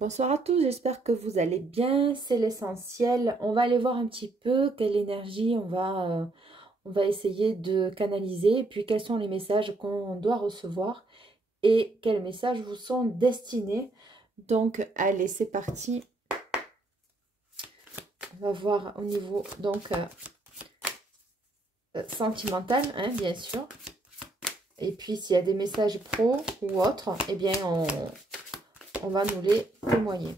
Bonsoir à tous, j'espère que vous allez bien, c'est l'essentiel. On va aller voir un petit peu quelle énergie on va essayer de canaliser, et puis quels sont les messages qu'on doit recevoir et quels messages vous sont destinés. Donc, allez, c'est parti. On va voir au niveau sentimental, hein, bien sûr. Et puis, s'il y a des messages pro ou autres, eh bien, on va nous les témoigner.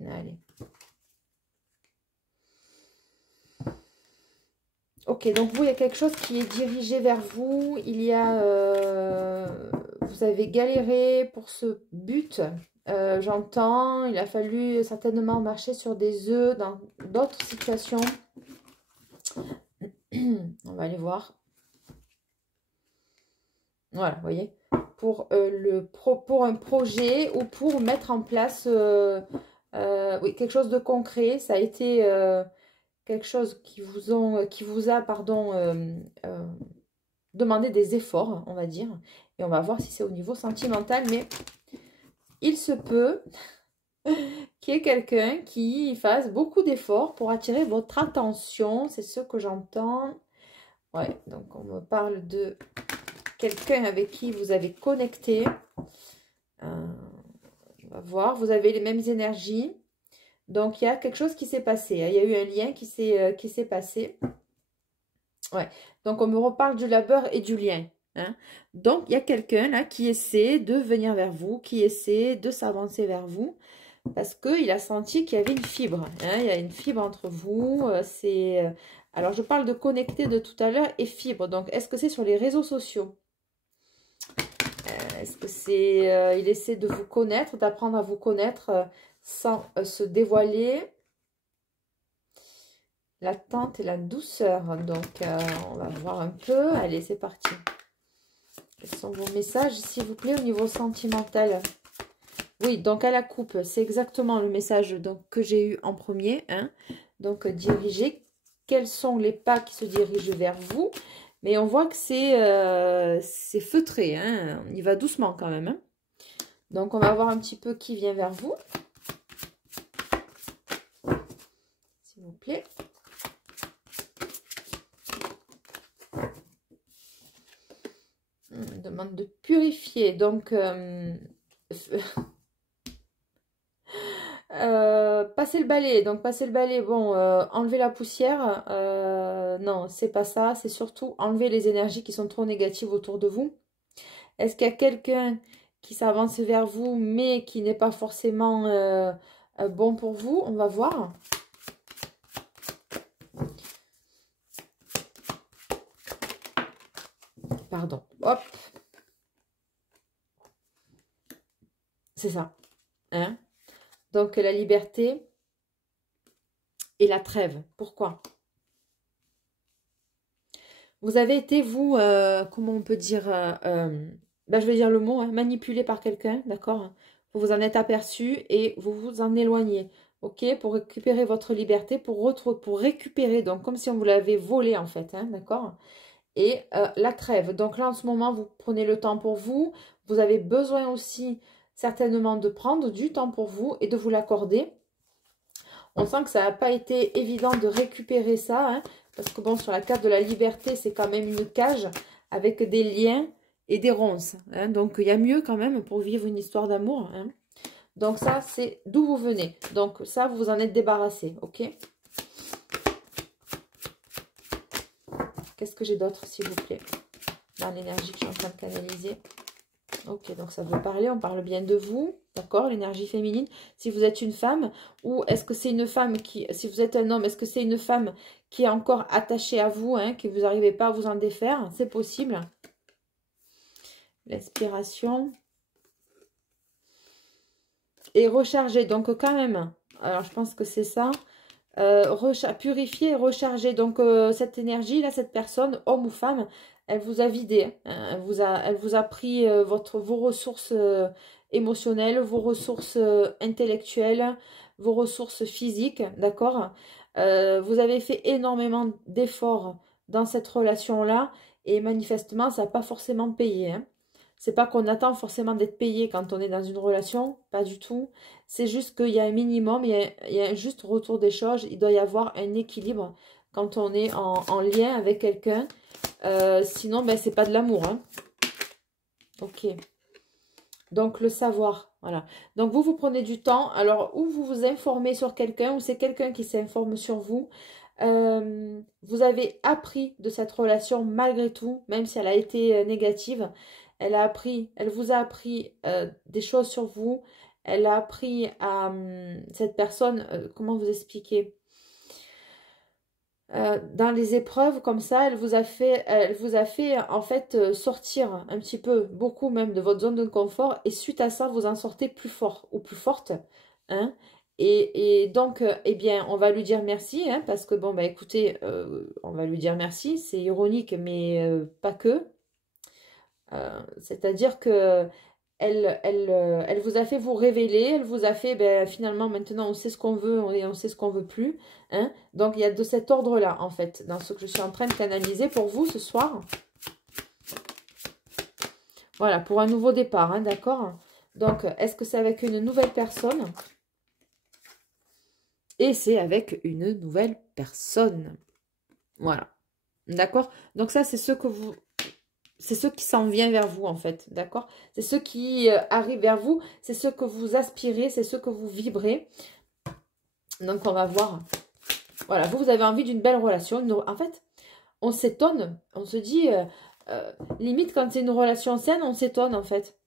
Allez. Ok, donc vous, il y a quelque chose qui est dirigé vers vous. Il y a... vous avez galéré pour ce but. J'entends, il a fallu certainement marcher sur des œufs dans d'autres situations. On va aller voir. Voilà, vous voyez. Pour un projet ou pour mettre en place oui, quelque chose de concret. Ça a été quelque chose qui vous a demandé des efforts, on va dire. Et on va voir si c'est au niveau sentimental. Mais il se peut qu'il y ait quelqu'un qui fasse beaucoup d'efforts pour attirer votre attention. C'est ce que j'entends. Ouais, donc on me parle de quelqu'un avec qui vous avez connecté. On va voir, vous avez les mêmes énergies. Donc, il y a quelque chose qui s'est passé. Il y a eu un lien qui s'est passé. Ouais. Donc, on me reparle du labeur et du lien. Hein. Donc, il y a quelqu'un là qui essaie de venir vers vous, qui essaie de s'avancer vers vous. Parce qu'il a senti qu'il y avait une fibre. Hein. Il y a une fibre entre vous. Alors, je parle de connecter de tout à l'heure et fibre. Donc, est-ce que c'est sur les réseaux sociaux? Est-ce que c'est... il essaie de vous connaître, d'apprendre à vous connaître sans se dévoiler. L'attente et la douceur. Donc, on va voir un peu. Allez, c'est parti. Quels sont vos messages, s'il vous plaît, au niveau sentimental? Oui, donc à la coupe, c'est exactement le message que j'ai eu en premier. Hein. Donc, diriger. Quels sont les pas qui se dirigent vers vous? Mais on voit que c'est feutré. Hein. On y va doucement quand même. Hein. Donc, on va voir un petit peu qui vient vers vous. S'il vous plaît. On demande de purifier. Donc, passer le balai. Donc, passer le balai, bon, enlever la poussière. Non, c'est pas ça. C'est surtout enlever les énergies qui sont trop négatives autour de vous. Est-ce qu'il y a quelqu'un qui s'avance vers vous, mais qui n'est pas forcément bon pour vous? On va voir. Pardon. Hop. C'est ça. Hein? Donc, la liberté et la trêve. Pourquoi? Vous avez été, vous, comment on peut dire, ben, je vais dire le mot, hein, manipulé par quelqu'un, d'accord? Vous vous en êtes aperçu et vous vous en éloignez, ok? Pour récupérer votre liberté, pour récupérer, donc comme si on vous l'avait volé en fait, hein, d'accord? Et la trêve. Donc là, en ce moment, vous prenez le temps pour vous. Vous avez besoin aussi, certainement, de prendre du temps pour vous et de vous l'accorder. On sent que ça n'a pas été évident de récupérer ça, hein, parce que bon, sur la carte de la liberté, c'est quand même une cage avec des liens et des ronces. Hein, donc, il y a mieux quand même pour vivre une histoire d'amour. Hein. Donc ça, c'est d'où vous venez. Donc ça, vous vous en êtes débarrassé, ok? Qu'est-ce que j'ai d'autre, s'il vous plaît, dans l'énergie que je suis en train de canaliser? Ok, donc ça veut parler, on parle bien de vous, d'accord, l'énergie féminine. Si vous êtes une femme, ou est-ce que c'est une femme qui, si vous êtes un homme, est-ce que c'est une femme qui est encore attachée à vous, hein, que vous n'arrivez pas à vous en défaire? C'est possible. L'inspiration. Et recharger, donc quand même, alors je pense que c'est ça. Purifier et recharger, donc cette énergie, là, cette personne, homme ou femme, elle vous a vidé, hein, elle vous a pris vos ressources émotionnelles, vos ressources intellectuelles, vos ressources physiques, d'accord? Vous avez fait énormément d'efforts dans cette relation-là et manifestement, ça n'a pas forcément payé. Hein. C'est pas qu'on attend forcément d'être payé quand on est dans une relation, pas du tout. C'est juste qu'il y a un minimum, il y a un juste retour des choses. Il doit y avoir un équilibre quand on est en lien avec quelqu'un. Sinon, ben, c'est pas de l'amour. Hein. Ok. Donc, le savoir, voilà. Donc, vous prenez du temps. Alors, ou vous vous informez sur quelqu'un, ou c'est quelqu'un qui s'informe sur vous. Vous avez appris de cette relation malgré tout, même si elle a été négative. Elle vous a appris des choses sur vous. Elle a appris à cette personne, comment vous expliquer? Dans les épreuves comme ça, elle vous a fait en fait sortir un petit peu, beaucoup même de votre zone de confort et suite à ça, vous en sortez plus fort ou plus forte. Hein, et donc, eh bien, on va lui dire merci hein, parce que bon, bah écoutez, on va lui dire merci, c'est ironique, mais pas que. C'est-à-dire que elle vous a fait vous révéler, elle vous a fait, ben, finalement, maintenant, on sait ce qu'on veut et on sait ce qu'on veut plus. Hein. Donc, il y a de cet ordre-là, en fait, dans ce que je suis en train de canaliser pour vous ce soir. Voilà, pour un nouveau départ, hein, d'accord? Donc, est-ce que c'est avec une nouvelle personne? Et c'est avec une nouvelle personne. Voilà, d'accord? Donc, ça, c'est ce que vous... C'est ce qui s'en vient vers vous, en fait, d'accord? C'est ce qui arrive vers vous, c'est ce que vous aspirez, c'est ce que vous vibrez. Donc, on va voir. Voilà, vous avez envie d'une belle relation. En fait, on s'étonne, on se dit, limite, quand c'est une relation saine, on s'étonne, en fait.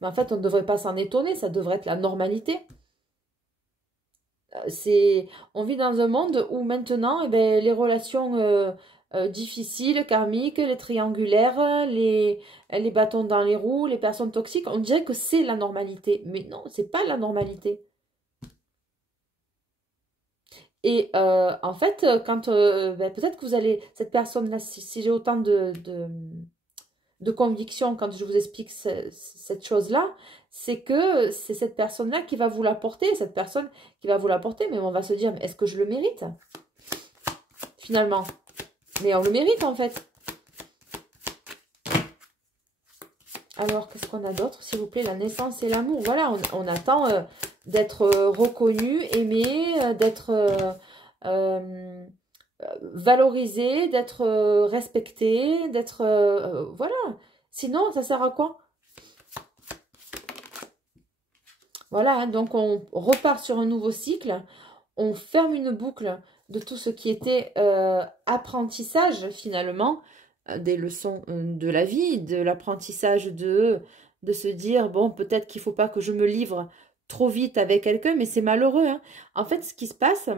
Mais en fait, on ne devrait pas s'en étonner, ça devrait être la normalité. On vit dans un monde où maintenant, eh ben, les relations... difficiles, karmiques, les triangulaires, les bâtons dans les roues, les personnes toxiques, on dirait que c'est la normalité. Mais non, c'est pas la normalité. Et en fait, quand ben, peut-être que vous allez, cette personne-là, si j'ai autant de conviction quand je vous explique cette chose-là, c'est que c'est cette personne-là qui va vous l'apporter, cette personne qui va vous l'apporter, mais on va se dire, mais est-ce que je le mérite finalement? Mais on le mérite en fait. Alors, qu'est-ce qu'on a d'autre, s'il vous plaît? La naissance et l'amour. Voilà, on attend d'être reconnu, aimé, d'être valorisé, d'être respecté, d'être... voilà. Sinon, ça sert à quoi? Voilà, hein, donc on repart sur un nouveau cycle. On ferme une boucle de tout ce qui était apprentissage finalement, des leçons de la vie, de l'apprentissage de se dire, bon, peut-être qu'il ne faut pas que je me livre trop vite avec quelqu'un, mais c'est malheureux. Hein. En fait, ce qui se passe,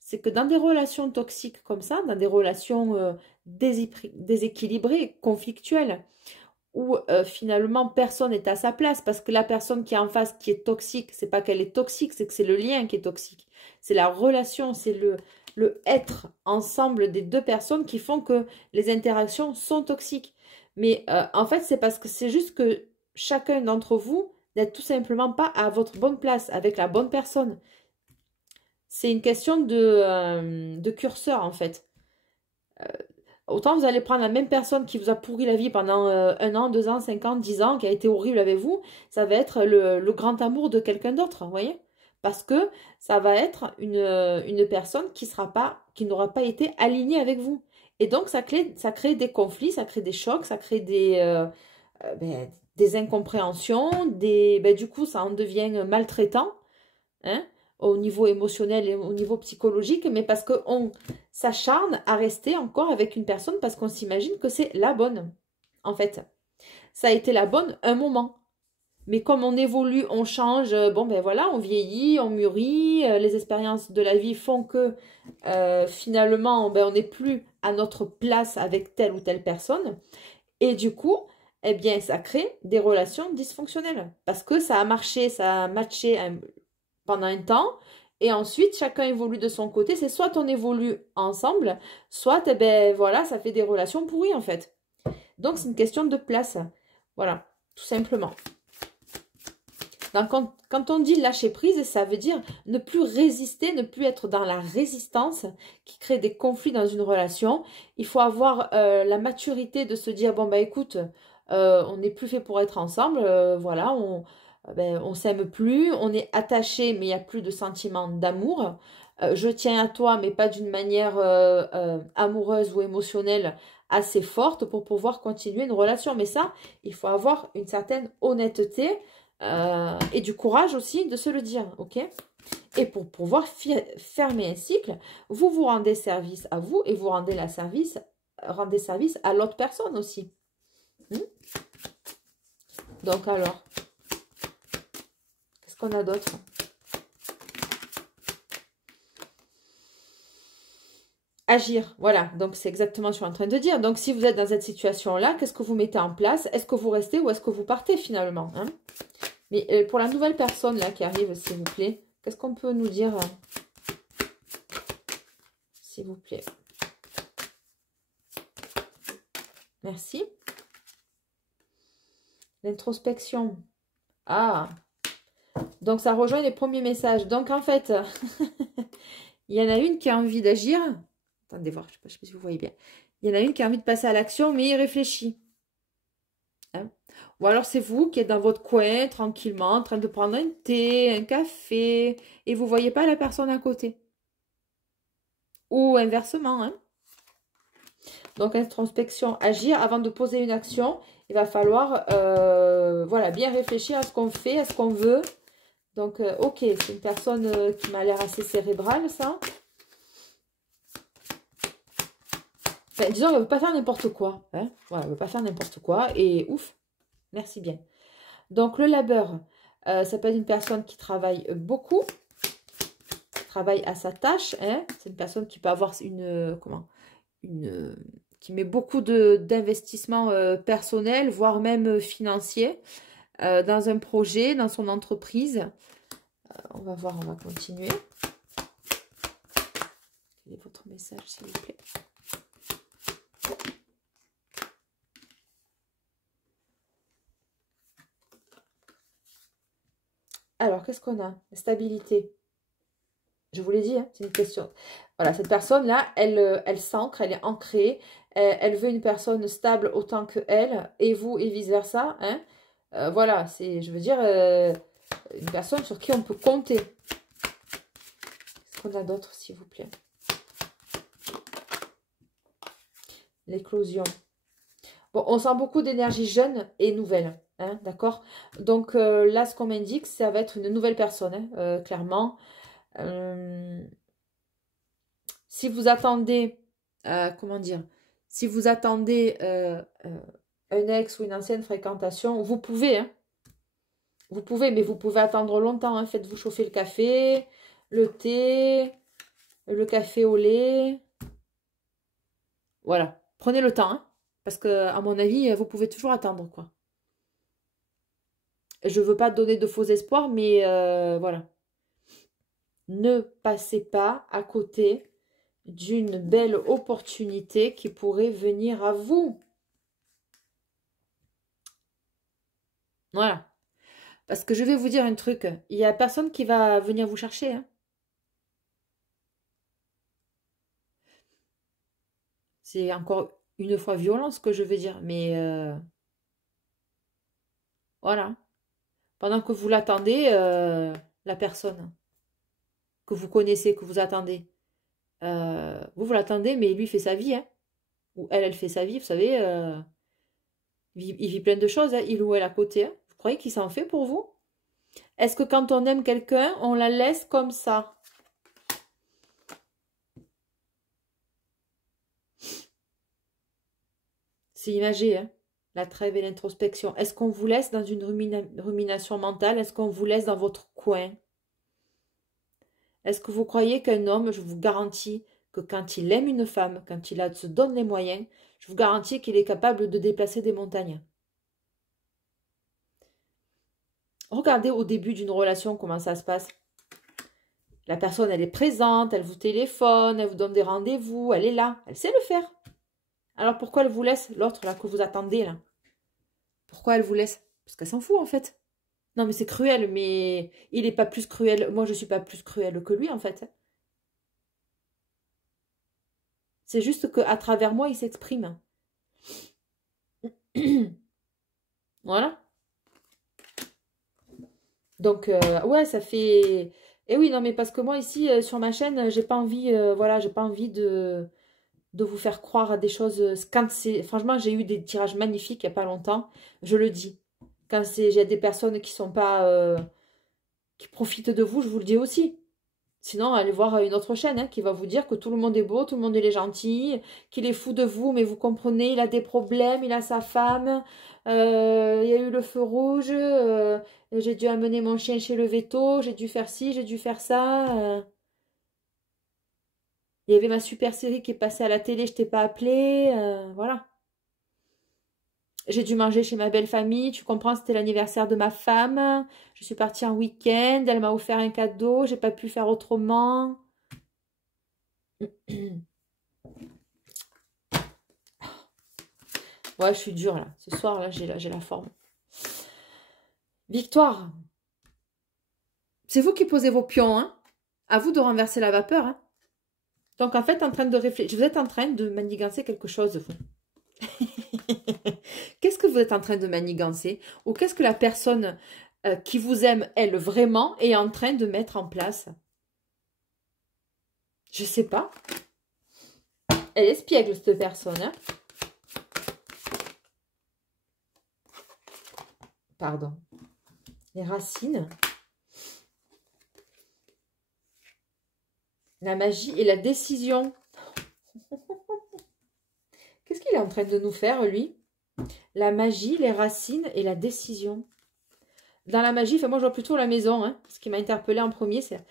c'est que dans des relations toxiques comme ça, dans des relations déséquilibrées, conflictuelles, où finalement personne n'est à sa place parce que la personne qui est en face qui est toxique, c'est pas qu'elle est toxique, c'est que c'est le lien qui est toxique. C'est la relation, c'est le être ensemble des deux personnes qui font que les interactions sont toxiques. Mais en fait, c'est parce que c'est juste que chacun d'entre vous n'est tout simplement pas à votre bonne place avec la bonne personne. C'est une question de curseur en fait. Autant vous allez prendre la même personne qui vous a pourri la vie pendant 1 an, 2 ans, 5 ans, 10 ans, qui a été horrible avec vous, ça va être le grand amour de quelqu'un d'autre, vous voyez? Parce que ça va être une personne qui n'aura pas été alignée avec vous. Et donc, ça crée des conflits, ça crée des chocs, ça crée des incompréhensions, du coup, ça en devient maltraitant, hein, au niveau émotionnel et au niveau psychologique, mais parce qu'on s'acharne à rester encore avec une personne parce qu'on s'imagine que c'est la bonne, en fait. Ça a été la bonne un moment. Mais comme on évolue, on change, bon ben voilà, on vieillit, on mûrit, les expériences de la vie font que finalement, ben, on n'est plus à notre place avec telle ou telle personne. Et du coup, eh bien, ça crée des relations dysfonctionnelles. Parce que ça a marché, ça a matché pendant un temps, et ensuite, chacun évolue de son côté. C'est soit on évolue ensemble, soit, eh ben, voilà, ça fait des relations pourries, en fait. Donc, c'est une question de place. Voilà, tout simplement. Donc, quand on dit lâcher prise, ça veut dire ne plus résister, ne plus être dans la résistance qui crée des conflits dans une relation. Il faut avoir la maturité de se dire, bon, bah écoute, on n'est plus fait pour être ensemble, voilà, ben, on s'aime plus, on est attaché, mais il n'y a plus de sentiment d'amour. Je tiens à toi, mais pas d'une manière amoureuse ou émotionnelle assez forte pour pouvoir continuer une relation. Mais ça, il faut avoir une certaine honnêteté et du courage aussi de se le dire, ok? Et pour pouvoir fermer un cycle, vous vous rendez service à vous et vous rendez service à l'autre personne aussi. Donc alors, qu'est-ce qu'on a d'autre? Agir, voilà, donc c'est exactement ce que je suis en train de dire. Donc si vous êtes dans cette situation-là, qu'est-ce que vous mettez en place? Est-ce que vous restez ou est-ce que vous partez finalement, hein? Mais pour la nouvelle personne là qui arrive, s'il vous plaît, qu'est-ce qu'on peut nous dire, s'il vous plaît? Merci. L'introspection. Ah, donc ça rejoint les premiers messages. Donc en fait, il y en a une qui a envie d'agir. Attendez voir, je ne sais pas si vous voyez bien. Il y en a une qui a envie de passer à l'action, mais il réfléchit. Hein? Ou alors c'est vous qui êtes dans votre coin, tranquillement, en train de prendre un thé, un café, et vous ne voyez pas la personne à côté. Ou inversement. Hein? Donc introspection, agir. Avant de poser une action, il va falloir voilà, bien réfléchir à ce qu'on fait, à ce qu'on veut. Donc, ok, c'est une personne qui m'a l'air assez cérébrale, ça. Enfin, disons, elle ne veut pas faire n'importe quoi. Hein. Voilà, elle ne veut pas faire n'importe quoi. Et ouf, merci bien. Donc, le labeur, ça peut être une personne qui travaille beaucoup, qui travaille à sa tâche. Hein. C'est une personne qui peut avoir qui met beaucoup d'investissements personnels, voire même financiers, dans un projet, dans son entreprise. On va voir, on va continuer. Quel est votre message, s'il vous plaît? Alors, qu'est-ce qu'on a? Stabilité. Je vous l'ai dit, hein, c'est une question. Voilà, cette personne-là, elle s'ancre, elle est ancrée. Elle veut une personne stable autant que elle, et vous, et vice-versa. Hein. Voilà, c'est, je veux dire, une personne sur qui on peut compter. Qu'est-ce qu'on a d'autre, s'il vous plaît? L'éclosion. Bon, on sent beaucoup d'énergie jeune et nouvelle. Hein, d'accord? Donc là, ce qu'on m'indique, ça va être une nouvelle personne, hein, clairement. Si vous attendez, comment dire, si vous attendez un ex ou une ancienne fréquentation, vous pouvez, hein, vous pouvez, mais vous pouvez attendre longtemps. Hein, faites-vous chauffer le café, le thé, le café au lait. Voilà, prenez le temps, hein, parce que à mon avis, vous pouvez toujours attendre, quoi. Je veux pas donner de faux espoirs, mais voilà. Ne passez pas à côté d'une belle opportunité qui pourrait venir à vous. Voilà. Parce que je vais vous dire un truc. Il n'y a personne qui va venir vous chercher. Hein. C'est encore une fois violent ce que je veux dire. Mais voilà. Pendant que vous l'attendez, la personne que vous connaissez, que vous attendez, vous l'attendez, mais lui fait sa vie. Hein. Ou elle fait sa vie, vous savez. Il vit plein de choses, hein, il ou elle à côté. Hein. Vous croyez qu'il s'en fait pour vous? Est-ce que quand on aime quelqu'un, on la laisse comme ça? C'est imagé, hein, la trêve et l'introspection. Est-ce qu'on vous laisse dans une rumination mentale? Est-ce qu'on vous laisse dans votre coin? Est-ce que vous croyez qu'un homme, je vous garantis que quand il aime une femme, quand il se donne les moyens, je vous garantis qu'il est capable de déplacer des montagnes? Regardez au début d'une relation comment ça se passe. La personne, elle est présente, elle vous téléphone, elle vous donne des rendez-vous, elle est là, elle sait le faire. Alors pourquoi elle vous laisse l'autre là que vous attendez là? Pourquoi elle vous laisse? Parce qu'elle s'en fout en fait. Non mais c'est cruel, mais il n'est pas plus cruel. Moi je suis pas plus cruelle que lui en fait. C'est juste qu'à travers moi il s'exprime. Voilà. Donc, ouais, ça fait... Et oui, non, mais parce que moi, ici, sur ma chaîne, j'ai pas envie, voilà, j'ai pas envie de vous faire croire à des choses. Quand c'est... Franchement, j'ai eu des tirages magnifiques il y a pas longtemps, je le dis. Quand j'ai des personnes qui sont pas... qui profitent de vous, je vous le dis aussi. Sinon, allez voir une autre chaîne hein, qui va vous dire que tout le monde est beau, tout le monde est gentil, qu'il est fou de vous, mais vous comprenez, il a des problèmes, il a sa femme, il y a eu le feu rouge, j'ai dû amener mon chien chez le veto, j'ai dû faire ci, j'ai dû faire ça. Il y avait ma super série qui est passée à la télé, je t'ai pas appelé, voilà. J'ai dû manger chez ma belle famille, tu comprends, c'était l'anniversaire de ma femme. Je suis partie en week-end, elle m'a offert un cadeau, j'ai pas pu faire autrement. Ouais, je suis dure là. Ce soir, là, j'ai la forme. Victoire. C'est vous qui posez vos pions, hein. À vous de renverser la vapeur, hein. Donc, en fait, en train de réfléchir, vous êtes en train de manigancer quelque chose, vous. Qu'est-ce que vous êtes en train de manigancer? Ou qu'est-ce que la personne qui vous aime, elle, vraiment, est en train de mettre en place? Je sais pas. Elle espiègle, cette personne, hein. Pardon. Les racines. La magie et la décision. Qu'est-ce qu'il est en train de nous faire, lui? La magie, les racines et la décision. Dans la magie, enfin, moi, je vois plutôt la maison. Hein, ce qui m'a interpellée en premier, c'est...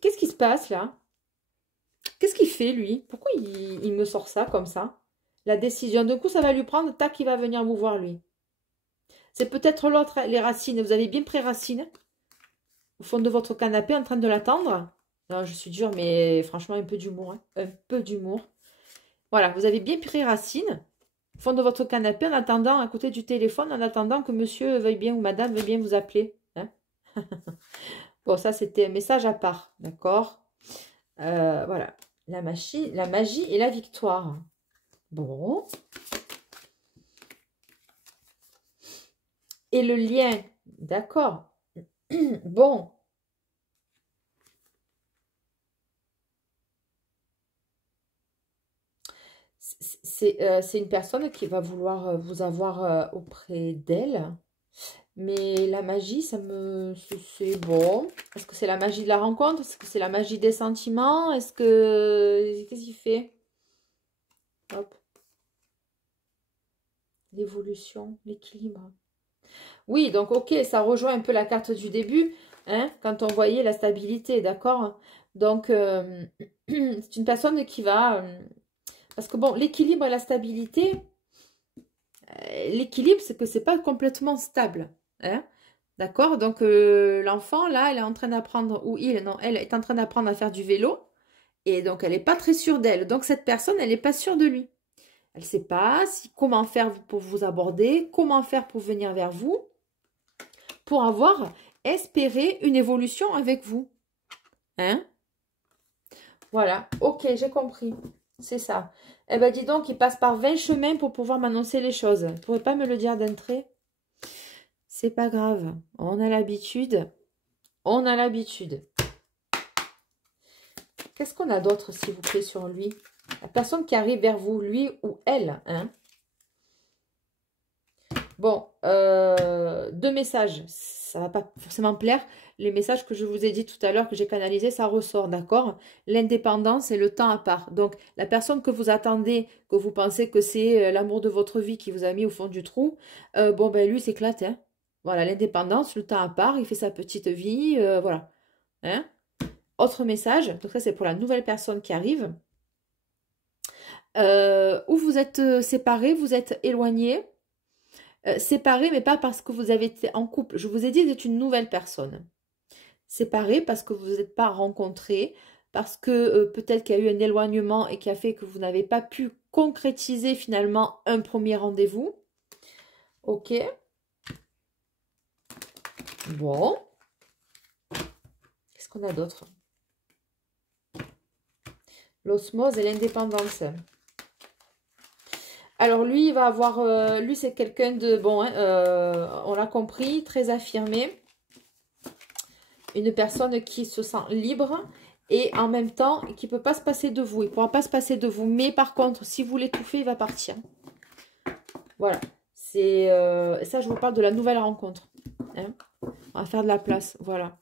Qu'est-ce qui se passe, là? Qu'est-ce qu'il fait, lui? Pourquoi il me sort ça, comme ça? La décision. Du coup, ça va lui prendre. Tac, il va venir vous voir, lui. C'est peut-être l'autre, les racines. Vous avez bien pris racines au fond de votre canapé en train de l'attendre. Non, je suis dure, mais franchement, un peu d'humour. Hein. Un peu d'humour. Voilà, vous avez bien pris racine au fond de votre canapé en attendant, à côté du téléphone, en attendant que monsieur veuille bien ou madame veuille bien vous appeler. Hein. Bon, ça, c'était un message à part. D'accord. Voilà. La magie et la victoire. Bon. Et le lien. D'accord. Bon. C'est une personne qui va vouloir vous avoir auprès d'elle. Mais la magie, ça me... C'est bon. Est-ce que c'est la magie de la rencontre? Est-ce que c'est la magie des sentiments? Est-ce que... Qu'est-ce qu'il fait? Hop. L'évolution, l'équilibre. Oui, donc ok, ça rejoint un peu la carte du début, hein, quand on voyait la stabilité, d'accord? Donc, c'est une personne qui va... parce que bon, l'équilibre et la stabilité, l'équilibre, c'est que c'est pas complètement stable, hein? D'accord? Donc, l'enfant, là, elle est en train d'apprendre, ou il, non, elle est en train d'apprendre à faire du vélo, et donc elle n'est pas très sûre d'elle. Donc, cette personne, elle n'est pas sûre de lui. Elle ne sait pas comment faire pour vous aborder, comment faire pour venir vers vous, pour avoir espéré une évolution avec vous. Hein? Voilà, ok, j'ai compris. C'est ça. Eh bien, dis donc, il passe par 20 chemins pour pouvoir m'annoncer les choses. Vous ne pourrez pas me le dire d'un trait? C'est pas grave. On a l'habitude. On a l'habitude. Qu'est-ce qu'on a d'autre, s'il vous plaît, sur lui? La personne qui arrive vers vous, lui ou elle, hein? Bon, deux messages. Ça va pas forcément plaire. Les messages que je vous ai dit tout à l'heure, que j'ai canalisés, ça ressort, d'accord? L'indépendance et le temps à part. Donc, la personne que vous attendez, que vous pensez que c'est l'amour de votre vie qui vous a mis au fond du trou, bon, ben lui, s'éclate, hein? Voilà, l'indépendance, le temps à part, il fait sa petite vie, voilà. Hein? Autre message, donc ça c'est pour la nouvelle personne qui arrive. Où vous êtes séparés, vous êtes éloignés. Séparés, mais pas parce que vous avez été en couple. Je vous ai dit d'être une nouvelle personne. Séparés parce que vous n'êtes pas rencontrés, parce que peut-être qu'il y a eu un éloignement et qui a fait que vous n'avez pas pu concrétiser finalement un premier rendez-vous. Ok. Bon. Qu'est-ce qu'on a d'autre? L'osmose et l'indépendance. Alors lui, il va avoir, lui c'est quelqu'un de, bon, hein, on l'a compris, très affirmé. Une personne qui se sent libre et en même temps qui ne peut pas se passer de vous. Il ne pourra pas se passer de vous. Mais par contre, si vous l'étouffez, il va partir. Voilà. C'est ça, je vous parle de la nouvelle rencontre. Hein, on va faire de la place. Voilà.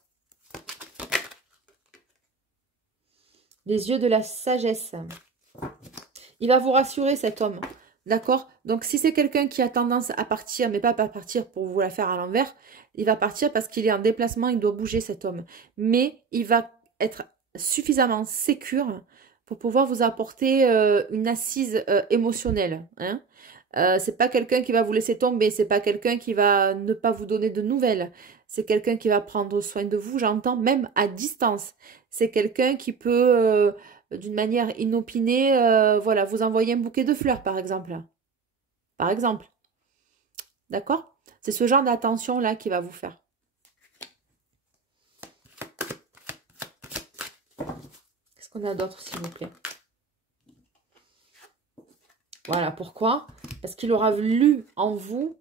Les yeux de la sagesse. Il va vous rassurer, cet homme. D'accord? Donc, si c'est quelqu'un qui a tendance à partir, mais pas à partir pour vous la faire à l'envers, il va partir parce qu'il est en déplacement, il doit bouger, cet homme. Mais il va être suffisamment sécure pour pouvoir vous apporter une assise émotionnelle. Hein? C'est pas quelqu'un qui va vous laisser tomber, c'est pas quelqu'un qui va ne pas vous donner de nouvelles. C'est quelqu'un qui va prendre soin de vous, j'entends, même à distance. C'est quelqu'un qui peut d'une manière inopinée, voilà, vous envoyer un bouquet de fleurs, par exemple. Par exemple. D'accord? C'est ce genre d'attention-là qui va vous faire. Qu'est-ce qu'on a d'autre, s'il vous plaît? Voilà, pourquoi? Parce qu'il aura lu en vous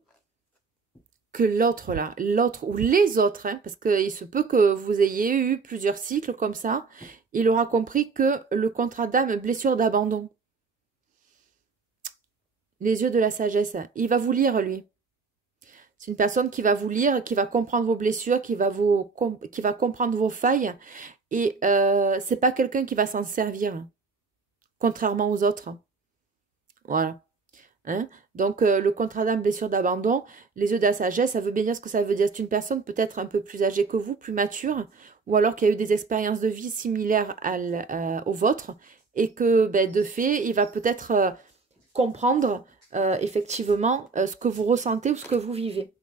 que l'autre, là, l'autre ou les autres, hein, parce qu'il se peut que vous ayez eu plusieurs cycles comme ça, il aura compris que le contrat d'âme, blessure d'abandon. Les yeux de la sagesse, il va vous lire, lui. C'est une personne qui va vous lire, qui va comprendre vos blessures, qui va comprendre vos failles. Et c'est pas quelqu'un qui va s'en servir, contrairement aux autres. Voilà. Hein? Donc, le contrat d'âme, blessure d'abandon, les yeux de la sagesse, ça veut bien dire ce que ça veut dire. C'est une personne peut-être un peu plus âgée que vous, plus mature, ou alors qui a eu des expériences de vie similaires aux vôtres, et que, ben, de fait, il va peut-être comprendre effectivement ce que vous ressentez ou ce que vous vivez.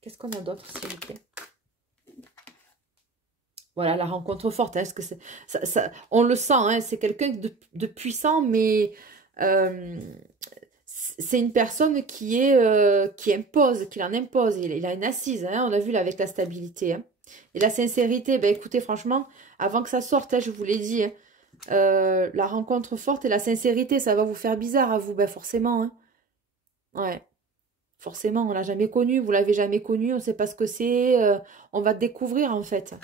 Qu'est-ce qu'on a d'autre, s'il vous plaît? Voilà, la rencontre forte. Hein, que on le sent, hein, c'est quelqu'un de puissant, mais c'est une personne qui impose, qui en impose. Il a une assise, hein, on a vu là avec la stabilité. Hein. Et la sincérité, ben, écoutez, franchement, avant que ça sorte, hein, je vous l'ai dit, hein, la rencontre forte et la sincérité, ça va vous faire bizarre à vous, ben, forcément. Hein. Ouais. Forcément, on l'a jamais connu, vous l'avez jamais connu, on ne sait pas ce que c'est. On va découvrir en fait.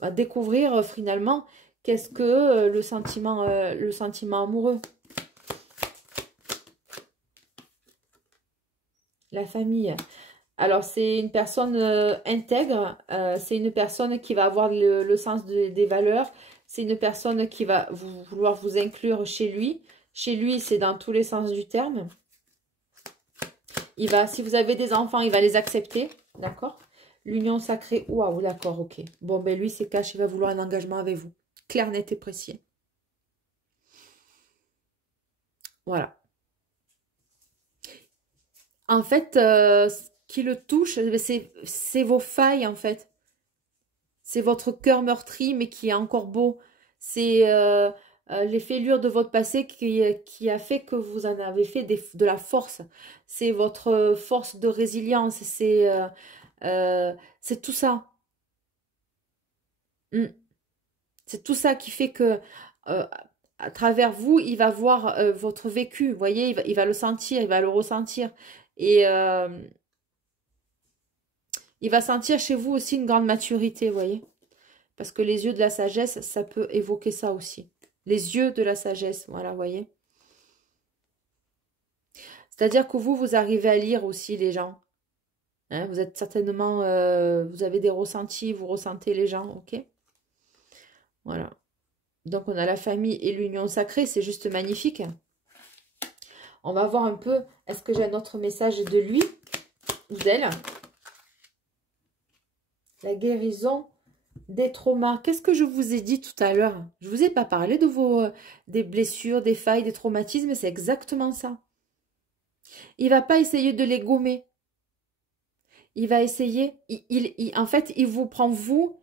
On va découvrir finalement qu'est-ce que le sentiment amoureux. La famille. Alors, c'est une personne intègre, c'est une personne qui va avoir le sens des valeurs, c'est une personne qui va vouloir vous inclure chez lui. Chez lui, c'est dans tous les sens du terme. Si vous avez des enfants, il va les accepter, d'accord? L'union sacrée, waouh, d'accord, ok. Bon, ben lui, c'est cash, il va vouloir un engagement avec vous. Clair, net et précis. Voilà. En fait, ce qui le touche, c'est vos failles, en fait. C'est votre cœur meurtri, mais qui est encore beau. C'est les fêlures de votre passé qui a fait que vous en avez fait de la force. C'est votre force de résilience. C'est tout ça. Mm. C'est tout ça qui fait que euh, à travers vous, il va voir votre vécu. Vous voyez, il va le sentir, il va le ressentir. Et il va sentir chez vous aussi une grande maturité, vous voyez. Parce que les yeux de la sagesse, ça peut évoquer ça aussi. Les yeux de la sagesse, voilà, vous voyez. C'est-à-dire que vous arrivez à lire aussi les gens. Hein, vous êtes certainement, vous avez des ressentis, vous ressentez les gens, ok? Voilà. Donc, on a la famille et l'union sacrée, c'est juste magnifique. On va voir un peu, est-ce que j'ai un autre message de lui ou d'elle? La guérison des traumas. Qu'est-ce que je vous ai dit tout à l'heure? Je ne vous ai pas parlé de des blessures, des failles, des traumatismes. C'est exactement ça. Il ne va pas essayer de les gommer. Il va essayer... en fait, il vous prend, vous,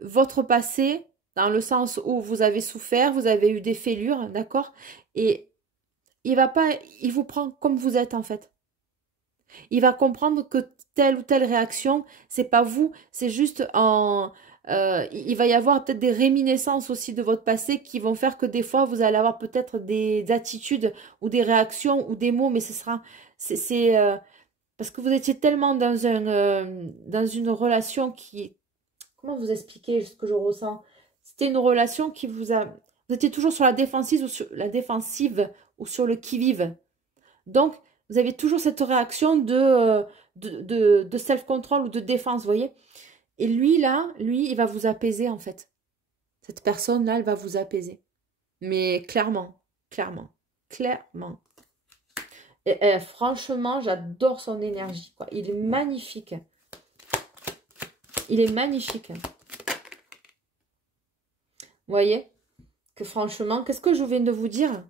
votre passé, dans le sens où vous avez souffert, vous avez eu des fêlures, d'accord? Et il va pas... Il vous prend comme vous êtes, en fait. Il va comprendre que telle ou telle réaction, c'est pas vous, c'est juste il va y avoir peut-être des réminiscences aussi de votre passé qui vont faire que des fois, vous allez avoir peut-être des attitudes ou des réactions ou des mots, mais ce sera... parce que vous étiez tellement dans une relation qui... Comment vous expliquer ce que je ressens? C'était une relation qui vous a... Vous étiez toujours sur la défensive ou sur le qui-vive. Donc, vous avez toujours cette réaction de self-control ou de défense, vous voyez? Et lui, là, il va vous apaiser, en fait. Cette personne-là, elle va vous apaiser. Mais clairement, clairement, clairement. Et franchement, j'adore son énergie, quoi. Il est magnifique. Il est magnifique. Vous voyez? Que franchement, qu'est-ce que je viens de vous dire?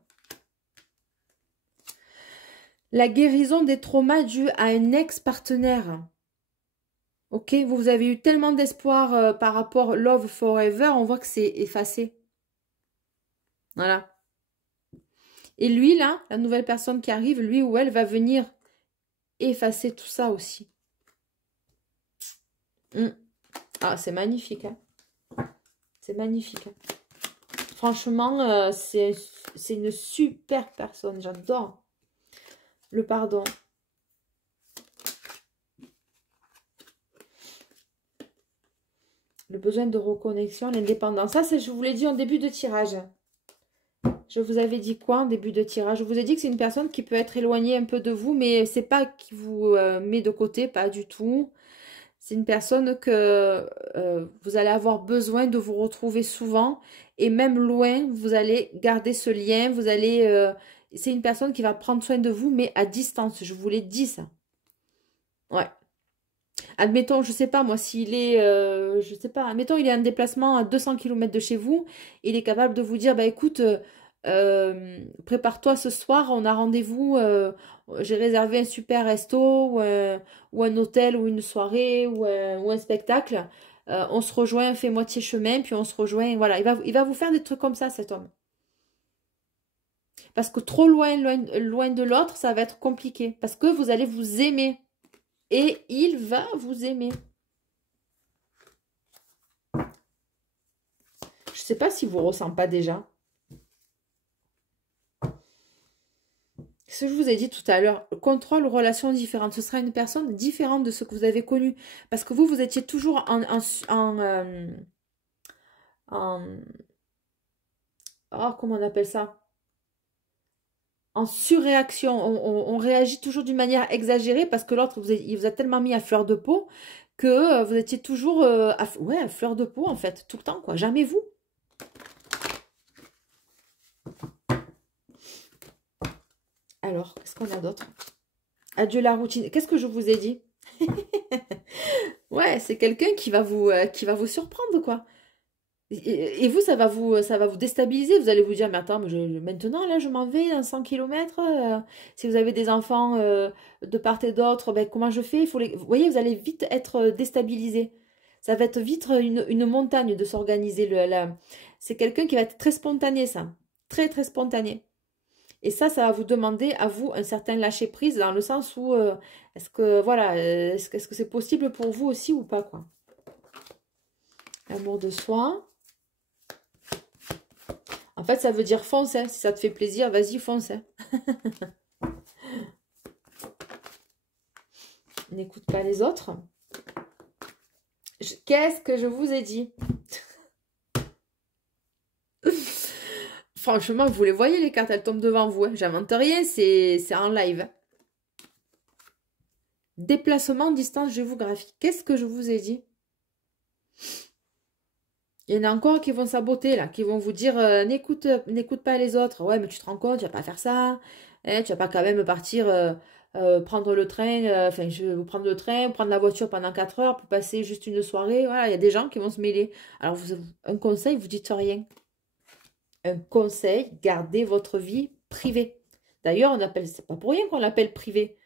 La guérison des traumas dus à un ex-partenaire. Ok, vous avez eu tellement d'espoir par rapport Love Forever, on voit que c'est effacé. Voilà. Et lui, là, la nouvelle personne qui arrive, lui ou elle va venir effacer tout ça aussi. Ah, c'est magnifique. Hein. C'est magnifique. Hein. Franchement, c'est une super personne. J'adore. Le pardon. Le besoin de reconnexion, l'indépendance. Ça, je vous l'ai dit en début de tirage. Je vous avais dit quoi en début de tirage? Je vous ai dit que c'est une personne qui peut être éloignée un peu de vous, mais c'est pas qui vous met de côté, pas du tout. C'est une personne que vous allez avoir besoin de vous retrouver souvent. Et même loin, vous allez garder ce lien. Vous allez... c'est une personne qui va prendre soin de vous, mais à distance. Je vous l'ai dit, ça. Ouais. Admettons, je sais pas moi, s'il est, je sais pas, admettons, il est en déplacement à 200 km de chez vous, il est capable de vous dire, bah écoute, prépare-toi ce soir, on a rendez-vous, j'ai réservé un super resto ou un hôtel ou une soirée ou un spectacle, on se rejoint, on fait moitié chemin, puis on se rejoint, voilà, il va vous faire des trucs comme ça, cet homme. Parce que trop loin de l'autre, ça va être compliqué, parce que vous allez vous aimer. Et il va vous aimer. Je ne sais pas si vous ne ressentez pas déjà. Ce que je vous ai dit tout à l'heure, contrôle, relation différente. Ce sera une personne différente de ce que vous avez connu. Parce que vous étiez toujours oh, comment on appelle ça? En surréaction. On réagit toujours d'une manière exagérée parce que l'autre, il vous a tellement mis à fleur de peau que vous étiez toujours à fleur de peau, en fait, tout le temps, quoi. Jamais vous. Alors, qu'est-ce qu'on a d'autre? Adieu la routine. Qu'est-ce que je vous ai dit? Ouais, c'est quelqu'un qui va vous surprendre, quoi. Et vous, ça va vous déstabiliser. Vous allez vous dire, mais attends, mais maintenant, là, je m'en vais dans 100 km. Si vous avez des enfants de part et d'autre, ben, comment je fais? Vous voyez, vous allez vite être déstabilisé. Ça va être vite une montagne de s'organiser. C'est quelqu'un qui va être très spontané, ça. Très, très spontané. Et ça va vous demander à vous un certain lâcher-prise dans le sens où, est-ce que, voilà, est-ce que c'est possible pour vous aussi ou pas, quoi. Amour de soi. En fait, ça veut dire fonce, hein. Si ça te fait plaisir, vas-y, fonce. Hein. N'écoute pas les autres. Qu'est-ce que je vous ai dit? Franchement, vous les voyez, les cartes, elles tombent devant vous. Hein. J'invente rien, c'est en live. Déplacement, distance géographique. Qu'est-ce que je vous ai dit? Il y en a encore qui vont saboter, là, qui vont vous dire n'écoute pas les autres. Ouais, mais tu te rends compte, tu vas pas faire ça. Hein, tu vas pas quand même partir prendre le train. Enfin, je vais vous prendre le train, prendre la voiture pendant 4 heures pour passer juste une soirée. Voilà, il y a des gens qui vont se mêler. Alors, un conseil, vous dites rien. Un conseil, gardez votre vie privée. D'ailleurs, c'est pas pour rien qu'on l'appelle privé.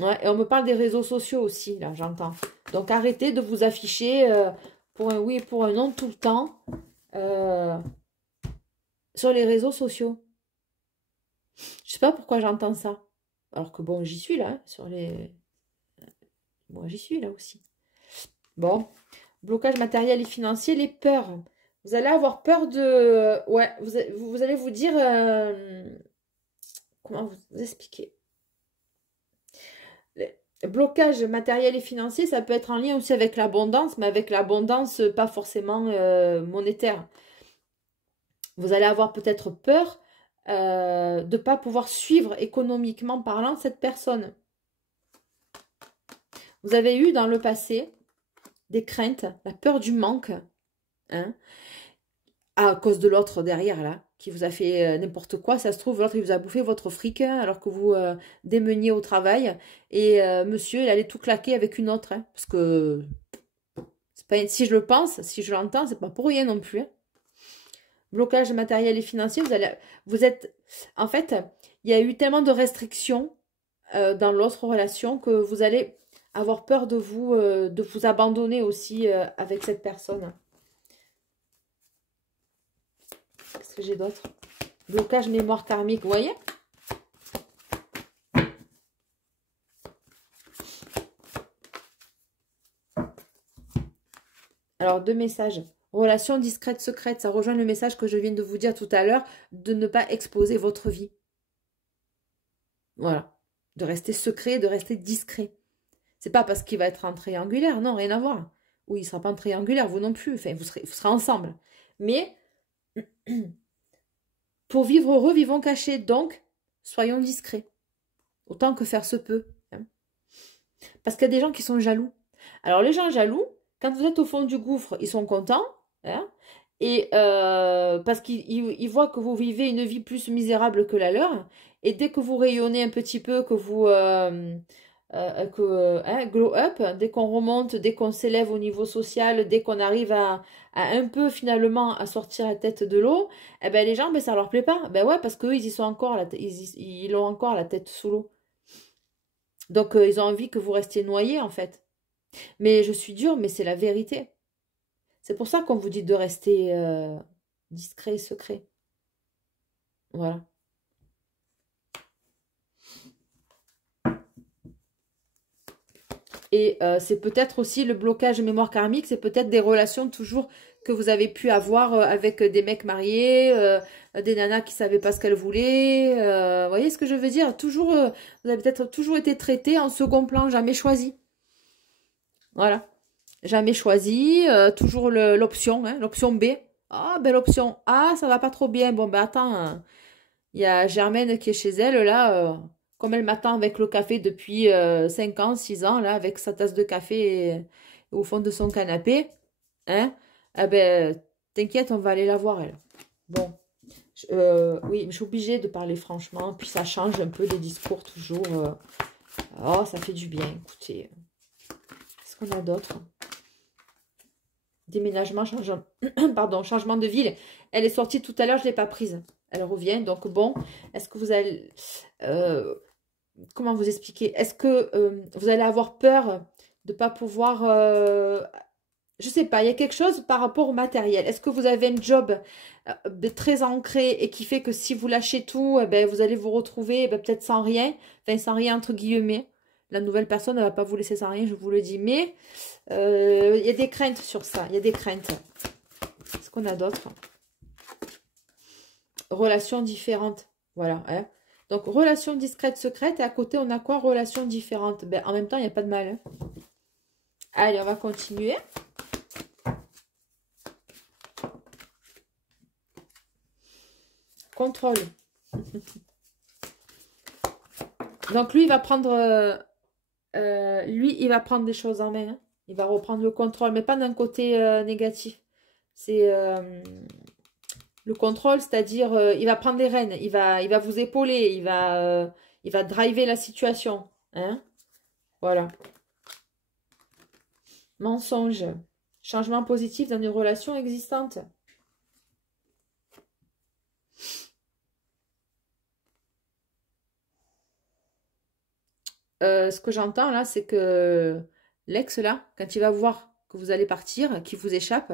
Ouais, et on me parle des réseaux sociaux aussi, là, j'entends. Donc, arrêtez de vous afficher pour un oui et pour un non tout le temps sur les réseaux sociaux. Je sais pas pourquoi j'entends ça. Alors que bon, j'y suis là, sur les... Moi, j'y suis là aussi. Bon. Blocage matériel et financier, les peurs. Vous allez avoir peur de... Ouais, vous allez vous dire... comment vous expliquer? Les blocages matériel et financier, ça peut être en lien aussi avec l'abondance, mais avec l'abondance pas forcément monétaire. Vous allez avoir peut-être peur de ne pas pouvoir suivre économiquement parlant cette personne. Vous avez eu dans le passé des craintes, la peur du manque, hein, à cause de l'autre derrière, là, qui vous a fait n'importe quoi. Ça se trouve, l'autre, il vous a bouffé votre fric hein, alors que vous démeniez au travail. Et monsieur, il allait tout claquer avec une autre. Hein, parce que, pas, si je le pense, si je l'entends, c'est pas pour rien non plus. Hein. Blocage matériel et financier, vous êtes... En fait, il y a eu tellement de restrictions dans l'autre relation que vous allez avoir peur de vous abandonner aussi avec cette personne. Qu'est-ce que j'ai d'autre? Blocage mémoire karmique, vous voyez? Alors, deux messages. Relation discrète, secrète. Ça rejoint le message que je viens de vous dire tout à l'heure, de ne pas exposer votre vie. Voilà. De rester secret, de rester discret. C'est pas parce qu'il va être en triangulaire, non, rien à voir. Oui, il ne sera pas en triangulaire, vous non plus. Enfin, vous serez ensemble. Mais, pour vivre heureux, vivons cachés. Donc, soyons discrets. Autant que faire se peut. Hein. Parce qu'il y a des gens qui sont jaloux. Alors, les gens jaloux, quand vous êtes au fond du gouffre, ils sont contents. Hein, et parce qu'ils voient que vous vivez une vie plus misérable que la leur. Et dès que vous rayonnez un petit peu, que vous... hein, glow up, dès qu'on remonte, dès qu'on s'élève au niveau social, dès qu'on arrive à un peu finalement à sortir la tête de l'eau, eh ben les gens, ben, ça leur plaît pas. Ben ouais, parce qu'eux, ils y sont encore, ils ont encore la tête sous l'eau. Donc ils ont envie que vous restiez noyé en fait. Mais je suis dure, mais c'est la vérité. C'est pour ça qu'on vous dit de rester discret et secret. Voilà. Et c'est peut-être aussi le blocage mémoire karmique, c'est peut-être des relations toujours que vous avez pu avoir avec des mecs mariés, des nanas qui ne savaient pas ce qu'elles voulaient. Vous voyez ce que je veux dire? Toujours, vous avez peut-être toujours été traité en second plan, jamais choisi. Voilà. Jamais choisi, toujours l'option, hein, l'option B. Ah, ben l'option A, ça va pas trop bien. Bon, ben attends, il y a Germaine qui est chez elle, là, comme elle m'attend avec le café depuis 5 ans, 6 ans, là, avec sa tasse de café au fond de son canapé, hein, eh ben, t'inquiète, on va aller la voir, elle. Bon, oui, je suis obligée de parler franchement, puis ça change un peu des discours toujours. Oh, ça fait du bien, écoutez. Qu'est-ce qu'on a d'autre? Déménagement, changement, pardon, changement de ville. Elle est sortie tout à l'heure, je ne l'ai pas prise. Elle revient, donc bon, est-ce que vous allez... comment vous expliquer? Est-ce que vous allez avoir peur de ne pas pouvoir... je ne sais pas, il y a quelque chose par rapport au matériel. Est-ce que vous avez un job très ancré et qui fait que si vous lâchez tout, ben, vous allez vous retrouver peut-être sans rien, enfin sans rien entre guillemets. La nouvelle personne ne va pas vous laisser sans rien, je vous le dis. Mais il y a des craintes sur ça, il y a des craintes. Est-ce qu'on a d'autres? Relations différentes. Voilà. Hein. Donc, relation discrète, secrète. Et à côté, on a quoi? Relations différentes. Ben, en même temps, il n'y a pas de mal. Hein. Allez, on va continuer. Contrôle. Donc, lui, il va prendre... lui, il va prendre des choses en main. Hein. Il va reprendre le contrôle, mais pas d'un côté négatif. C'est... le contrôle, c'est-à-dire, il va prendre les rênes, il va vous épauler, il va driver la situation. Hein? Voilà. Mensonge. Changement positif dans une relation existante. Ce que j'entends là, c'est que l'ex là, quand il va voir que vous allez partir, qu'il vous échappe,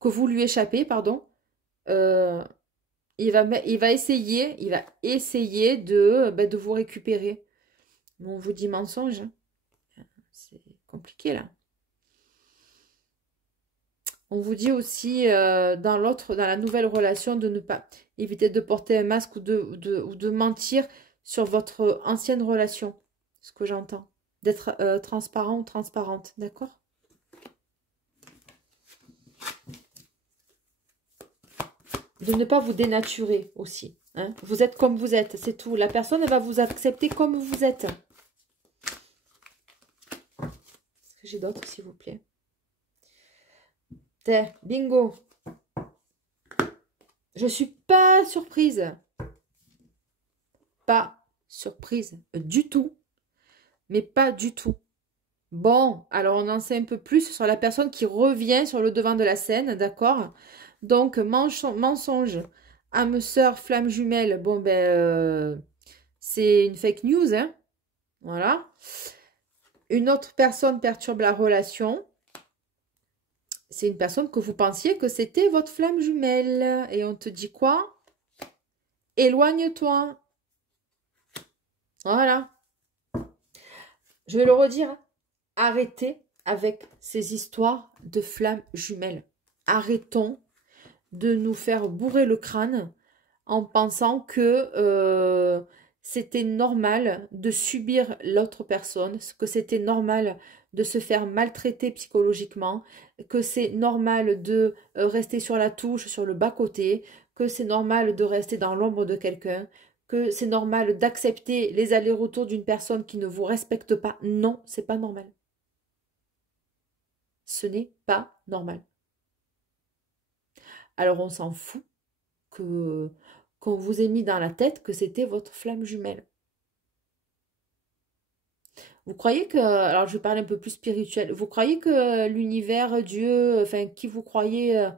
que vous lui échappez, pardon, euh, il va essayer de vous récupérer. Mais on vous dit mensonge. C'est compliqué là. On vous dit aussi dans la nouvelle relation, de ne pas éviter de porter un masque ou de mentir sur votre ancienne relation. Ce que j'entends. D'être transparent ou transparente. D'accord? De ne pas vous dénaturer aussi. Hein. Vous êtes comme vous êtes, c'est tout. La personne, elle va vous accepter comme vous êtes. Est-ce que j'ai d'autres, s'il vous plaît? Bingo. Je suis pas surprise. Pas surprise du tout. Mais pas du tout. Bon, alors on en sait un peu plus sur la personne qui revient sur le devant de la scène, d'accord? Donc, mensonge, âme sœur, flamme jumelle, bon ben, c'est une fake news, hein? Voilà. Une autre personne perturbe la relation. C'est une personne que vous pensiez que c'était votre flamme jumelle. Et on te dit quoi? Éloigne-toi. Voilà. Je vais le redire. Arrêtez avec ces histoires de flammes jumelles. Arrêtons de nous faire bourrer le crâne en pensant que c'était normal de subir l'autre personne, que c'était normal de se faire maltraiter psychologiquement, que c'est normal de rester sur la touche, sur le bas-côté, que c'est normal de rester dans l'ombre de quelqu'un, que c'est normal d'accepter les allers-retours d'une personne qui ne vous respecte pas. Non, c'est pas normal. Ce n'est pas normal. Alors on s'en fout qu'on vous ait mis dans la tête que c'était votre flamme jumelle. Vous croyez que, alors je vais parler un peu plus spirituel, vous croyez que l'univers, Dieu, enfin qui vous croyez,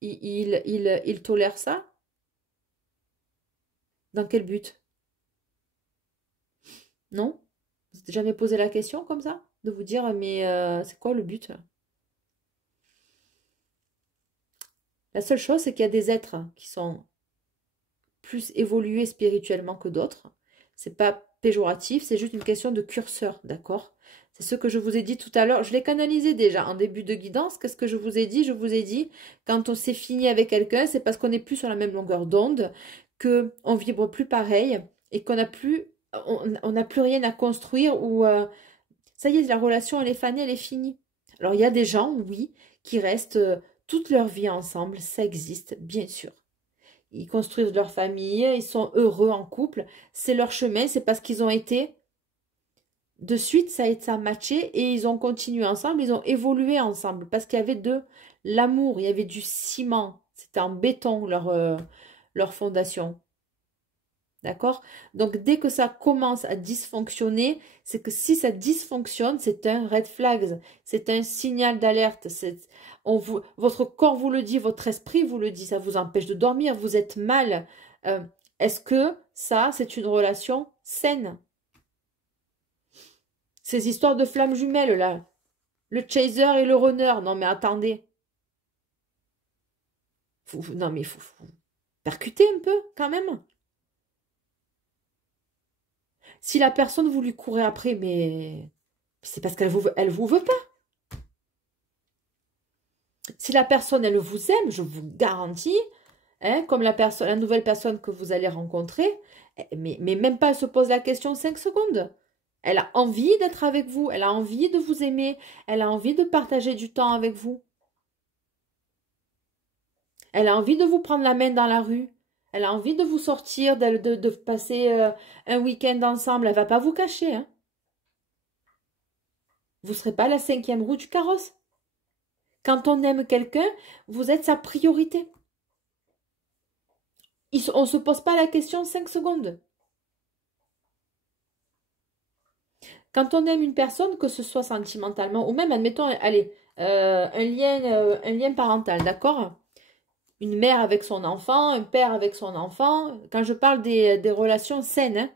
il tolère ça? Dans quel but? Non? Vous n'avez jamais posé la question comme ça? De vous dire, mais c'est quoi le but là? La seule chose, c'est qu'il y a des êtres qui sont plus évolués spirituellement que d'autres. C'est pas péjoratif, c'est juste une question de curseur, d'accord? C'est ce que je vous ai dit tout à l'heure. Je l'ai canalisé déjà en début de guidance. Qu'est-ce que je vous ai dit? Je vous ai dit, quand on s'est fini avec quelqu'un, c'est parce qu'on n'est plus sur la même longueur d'onde, qu'on vibre plus pareil et qu'on n'a plus, on n'a plus rien à construire ou ça y est, la relation, elle est fanée, elle est finie. Alors, il y a des gens, oui, qui restent toute leur vie ensemble. Ça existe, bien sûr. Ils construisent leur famille, ils sont heureux en couple. C'est leur chemin, c'est parce qu'ils ont été... De suite, ça a matché et ils ont continué ensemble, ils ont évolué ensemble parce qu'il y avait de l'amour, il y avait du ciment. C'était en béton, leur fondation. D'accord? Donc, dès que ça commence à dysfonctionner, c'est que si ça dysfonctionne, c'est un red flag, c'est un signal d'alerte. Votre corps vous le dit, votre esprit vous le dit, ça vous empêche de dormir, vous êtes mal. Est-ce que ça, c'est une relation saine? Ces histoires de flammes jumelles, là. Le chaser et le runner. Non, mais attendez. Non, mais il faut percuter un peu, quand même. Si la personne vous lui courez après, mais c'est parce elle vous veut pas. Si la personne, elle vous aime, je vous garantis, hein, comme la nouvelle personne que vous allez rencontrer, mais même pas elle se pose la question 5 secondes. Elle a envie d'être avec vous, elle a envie de vous aimer, elle a envie de partager du temps avec vous. Elle a envie de vous prendre la main dans la rue. Elle a envie de vous sortir, de passer un week-end ensemble. Elle ne va pas vous cacher. Hein. Vous ne serez pas la 5e roue du carrosse. Quand on aime quelqu'un, vous êtes sa priorité. On ne se pose pas la question 5 secondes. Quand on aime une personne, que ce soit sentimentalement, ou même, admettons, allez, un lien parental, d'accord? Une mère avec son enfant, un père avec son enfant. Quand je parle des relations saines, hein,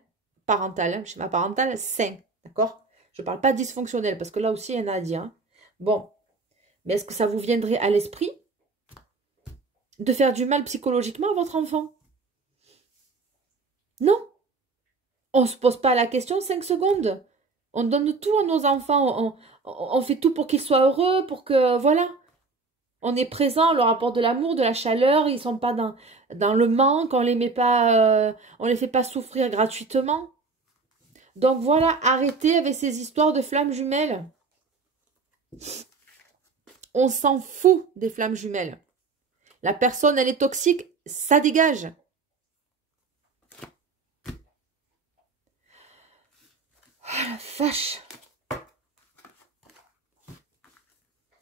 parentales, hein, schéma parental, sain, d'accord? Je ne parle pas dysfonctionnel, parce que là aussi, il y en a à dire. Hein. Bon, mais est-ce que ça vous viendrait à l'esprit de faire du mal psychologiquement à votre enfant? Non. On ne se pose pas la question 5 secondes. On donne tout à nos enfants. On fait tout pour qu'ils soient heureux, pour que... Voilà. On est présent, on leur apporte de l'amour, de la chaleur, ils sont pas dans le manque, on les met pas, on les fait pas souffrir gratuitement. Donc voilà, arrêtez avec ces histoires de flammes jumelles. On s'en fout des flammes jumelles. La personne, elle est toxique, ça dégage. Oh la vache.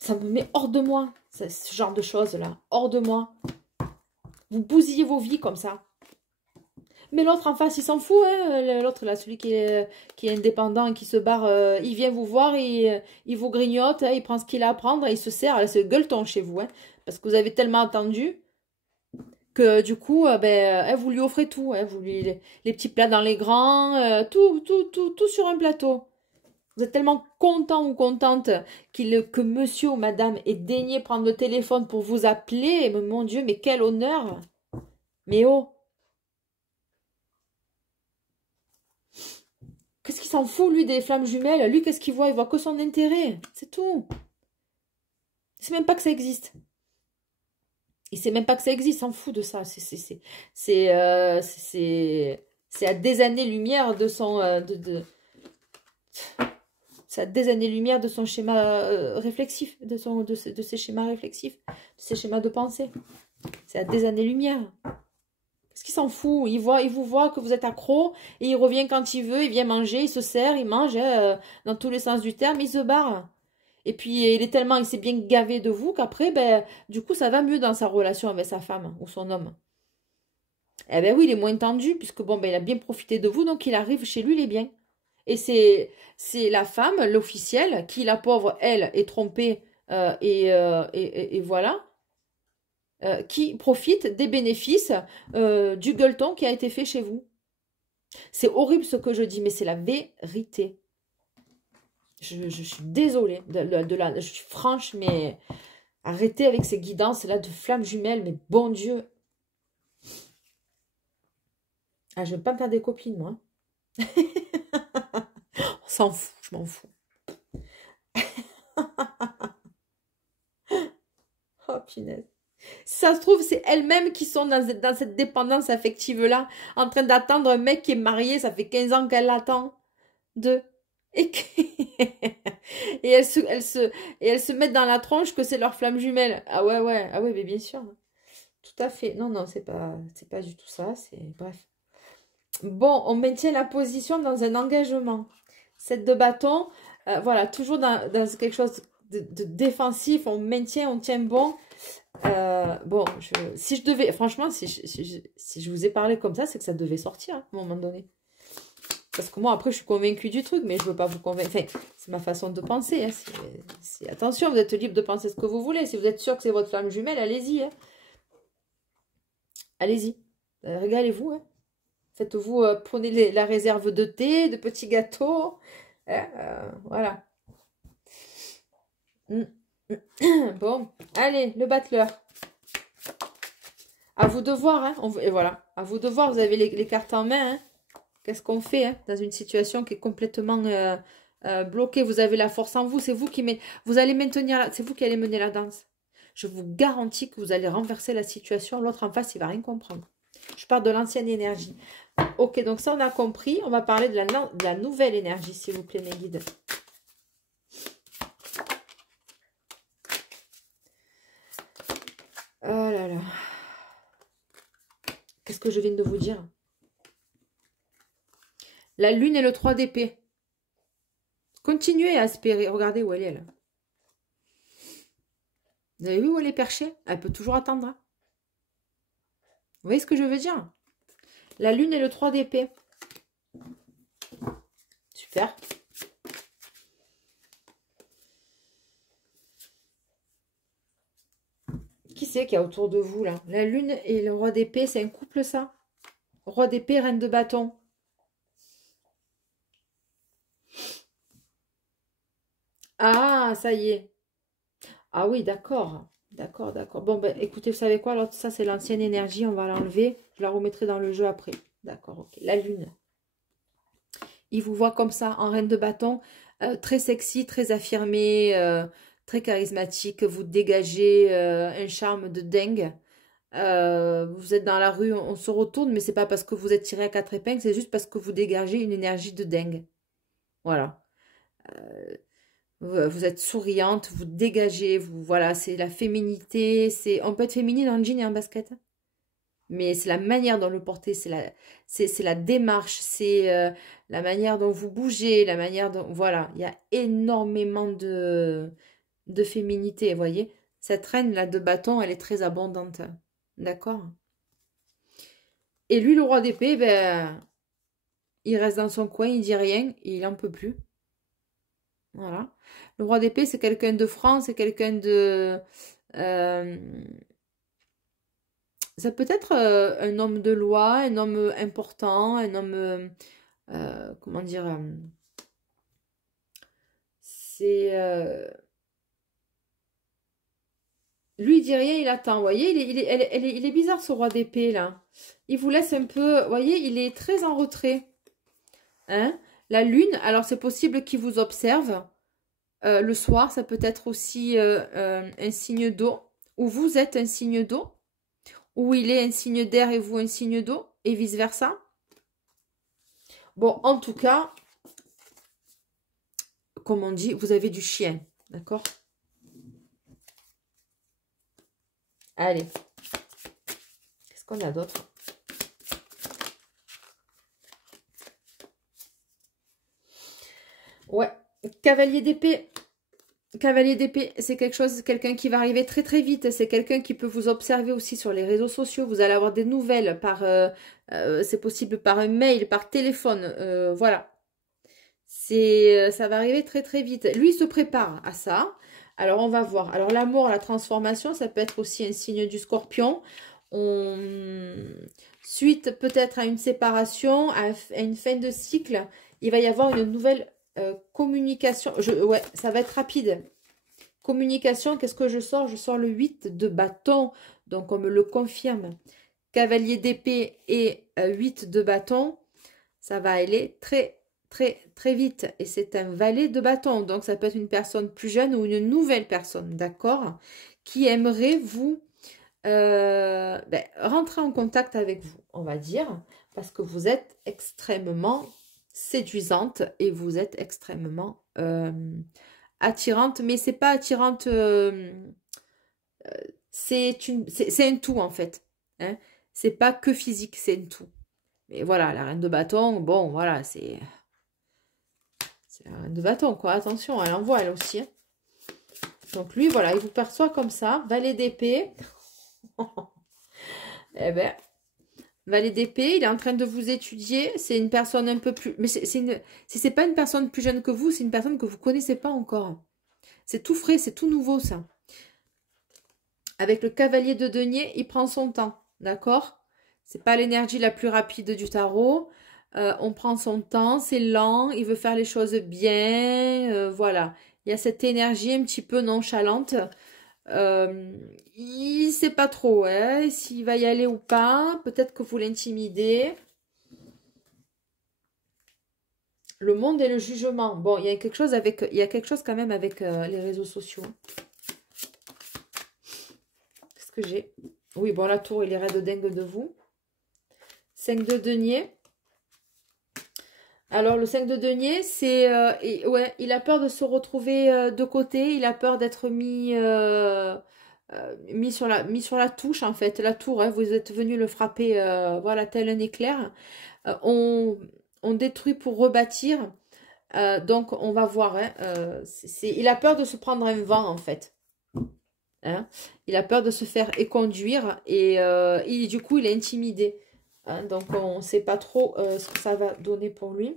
Ça me met hors de moi, ce genre de choses-là. Hors de moi. Vous bousillez vos vies comme ça. Mais l'autre en face, il s'en fout. Hein. L'autre, là, celui qui est indépendant, qui se barre, il vient vous voir, il vous grignote, hein, il prend ce qu'il a à prendre, il se sert. C'est gueuleton chez vous. Hein, parce que vous avez tellement attendu que du coup, vous lui offrez tout. Hein, vous lui, les petits plats dans les grands, tout sur un plateau. Vous êtes tellement content ou contente que monsieur ou madame ait daigné prendre le téléphone pour vous appeler. Mais mon Dieu, mais quel honneur! Mais oh! Qu'est-ce qu'il s'en fout, lui, des flammes jumelles? Lui, qu'est-ce qu'il voit? Il voit que son intérêt. C'est tout. Il sait même pas que ça existe. Il sait même pas que ça existe. Il s'en fout de ça. C'est à des années-lumière de son... C'est à des années-lumière de son schéma réflexif, de ses schémas réflexifs, de ses schémas de pensée. C'est à des années-lumière. Parce qu'il s'en fout. Il vous voit que vous êtes accro et il revient quand il veut, il vient manger, il se sert, il mange dans tous les sens du terme, il se barre. Et puis il s'est bien gavé de vous qu'après, du coup, ça va mieux dans sa relation avec sa femme ou son homme. Eh ben oui, il est moins tendu puisque bon, il a bien profité de vous, donc il arrive chez lui, il est bien. Et c'est la femme, l'officielle, qui, la pauvre, elle, est trompée et voilà, qui profite des bénéfices du gueuleton qui a été fait chez vous. C'est horrible ce que je dis, mais c'est la vérité. Je suis désolée je suis franche, mais arrêtez avec ces guidances-là de flammes jumelles, mais bon Dieu. Ah, je ne vais pas me faire des copines, moi. On s'en fout, je m'en fous. Oh, punaise. Si ça se trouve, c'est elles-mêmes qui sont dans cette dépendance affective-là, en train d'attendre un mec qui est marié, ça fait 15 ans qu'elle l'attend. Et, et elles se mettent dans la tronche que c'est leur flamme jumelle. Ah ouais, ah ouais, mais bien sûr. Tout à fait. Non, c'est pas du tout ça, c'est bref. Bon, on maintient la position dans un engagement. 7 de bâton, voilà, toujours dans quelque chose de défensif, on maintient, on tient bon. Bon, si je devais, franchement, si je vous ai parlé comme ça, c'est que ça devait sortir hein, à un moment donné. Parce que moi, après, je suis convaincue du truc, mais je ne veux pas vous convaincre. Enfin, c'est ma façon de penser. Hein. Attention, vous êtes libre de penser ce que vous voulez. Si vous êtes sûr que c'est votre flamme jumelle, allez-y. Hein. Allez-y. Régalez-vous. Hein. Faites-vous, prenez la réserve de thé, de petits gâteaux. Hein, voilà. Bon, allez, le battleur. À vous de voir. Hein. Et voilà, à vous de voir. Vous avez les cartes en main. Hein. Qu'est-ce qu'on fait hein, dans une situation qui est complètement bloquée? Vous avez la force en vous. C'est vous qui vous allez maintenir. C'est vous qui allez mener la danse. Je vous garantis que vous allez renverser la situation. L'autre en face, il va rien comprendre. Je parle de l'ancienne énergie. Ok, donc ça, on a compris. On va parler de la nouvelle énergie, s'il vous plaît, mes guides. Oh là là. Qu'est-ce que je viens de vous dire? La lune et le 3 d'épée. Continuez à espérer. Regardez où elle est, là. Vous avez vu où elle est perchée? Elle peut toujours attendre. Hein. Vous voyez ce que je veux dire? La lune et le 3 d'épée. Super. Qui c'est qu'il y a autour de vous, là? La lune et le roi d'épée, c'est un couple, ça? Roi d'épée, reine de bâton. Ah, ça y est. Ah oui, d'accord. D'accord. Bon, ben, écoutez, vous savez quoi? Alors, ça, c'est l'ancienne énergie. On va l'enlever. Je la remettrai dans le jeu après. D'accord, ok. La lune. Il vous voit comme ça, en reine de bâton. Très sexy, très affirmée. très charismatique, vous dégagez un charme de dingue. Vous êtes dans la rue, on se retourne, mais c'est pas parce que vous êtes tiré à quatre épingles, c'est juste parce que vous dégagez une énergie de dingue. Voilà. Vous êtes souriante, vous dégagez, vous, voilà, c'est la féminité, on peut être féminine en jean et en basket, hein. Mais c'est la manière dont le porter, c'est la démarche, c'est la manière dont vous bougez, la manière dont, voilà, il y a énormément de féminité, vous voyez. Cette reine là de bâton, elle est très abondante, d'accord? Et lui, le roi d'épée, ben, il reste dans son coin, il dit rien, et il en peut plus. Voilà. Le roi d'épée, c'est quelqu'un de franc, c'est quelqu'un de... euh, ça peut être un homme de loi, un homme important, un homme... comment dire c'est... lui, il dit rien, il attend. Vous voyez, il est bizarre, ce roi d'épée, là. Il vous laisse un peu... Vous voyez, il est très en retrait. Hein? La lune, alors c'est possible qu'il vous observe. Le soir, ça peut être aussi un signe d'eau. Ou vous êtes un signe d'eau. Ou il est un signe d'air et vous un signe d'eau. Et vice-versa. Bon, en tout cas, comme on dit, vous avez du chien. D'accord? Allez. Qu'est-ce qu'on a d'autre? Ouais. Cavalier d'épée. Cavalier d'épée, c'est quelque chose, quelqu'un qui va arriver très très vite. C'est quelqu'un qui peut vous observer aussi sur les réseaux sociaux. Vous allez avoir des nouvelles par, c'est possible par un mail, par téléphone. Voilà. Ça va arriver très très vite. Lui, il se prépare à ça. Alors, on va voir. Alors, l'amour, la transformation, ça peut être aussi un signe du scorpion. Suite peut-être à une séparation, à une fin de cycle, il va y avoir une nouvelle communication. Ouais, ça va être rapide. Communication, qu'est-ce que je sors? Je sors le 8 de bâton. Donc, on me le confirme. Cavalier d'épée et 8 de bâton. Ça va aller très très vite. Et c'est un valet de bâton. Donc, ça peut être une personne plus jeune ou une nouvelle personne, d'accord? Qui aimerait vous rentrer en contact avec vous, on va dire. Parce que vous êtes extrêmement séduisante et vous êtes extrêmement attirante. Mais c'est pas attirante... c'est un tout, en fait. Hein? C'est pas que physique, c'est un tout. Mais voilà, la reine de bâton, bon, voilà, c'est la reine de bâton, quoi. Attention, elle envoie, elle aussi. Hein. Donc lui, voilà, il vous perçoit comme ça. Valet d'épée. Eh ben, valet d'épée, il est en train de vous étudier. C'est une personne un peu plus... Mais si c'est pas une personne plus jeune que vous, c'est une personne que vous connaissez pas encore. C'est tout frais, c'est tout nouveau, ça. Avec le cavalier de denier, il prend son temps, d'accord? C'est pas l'énergie la plus rapide du tarot. On prend son temps, c'est lent, il veut faire les choses bien, voilà. Il y a cette énergie un petit peu nonchalante. Il sait pas trop hein, s'il va y aller ou pas. Peut-être que vous l'intimidez. Le monde et le jugement. Bon, il y a quelque chose quand même avec les réseaux sociaux. Qu'est-ce que j'ai? Oui, bon, la tour, il est raide dingue de vous. 5 de denier. Alors, le 5 de denier, c'est... ouais, il a peur de se retrouver de côté. Il a peur d'être mis sur la touche, en fait. La tour, hein, vous êtes venu le frapper, voilà, tel un éclair. On détruit pour rebâtir. Donc, on va voir. Hein, il a peur de se prendre un vent, en fait. Hein. Il a peur de se faire éconduire. Et du coup, il est intimidé. Hein, donc, on ne sait pas trop ce que ça va donner pour lui.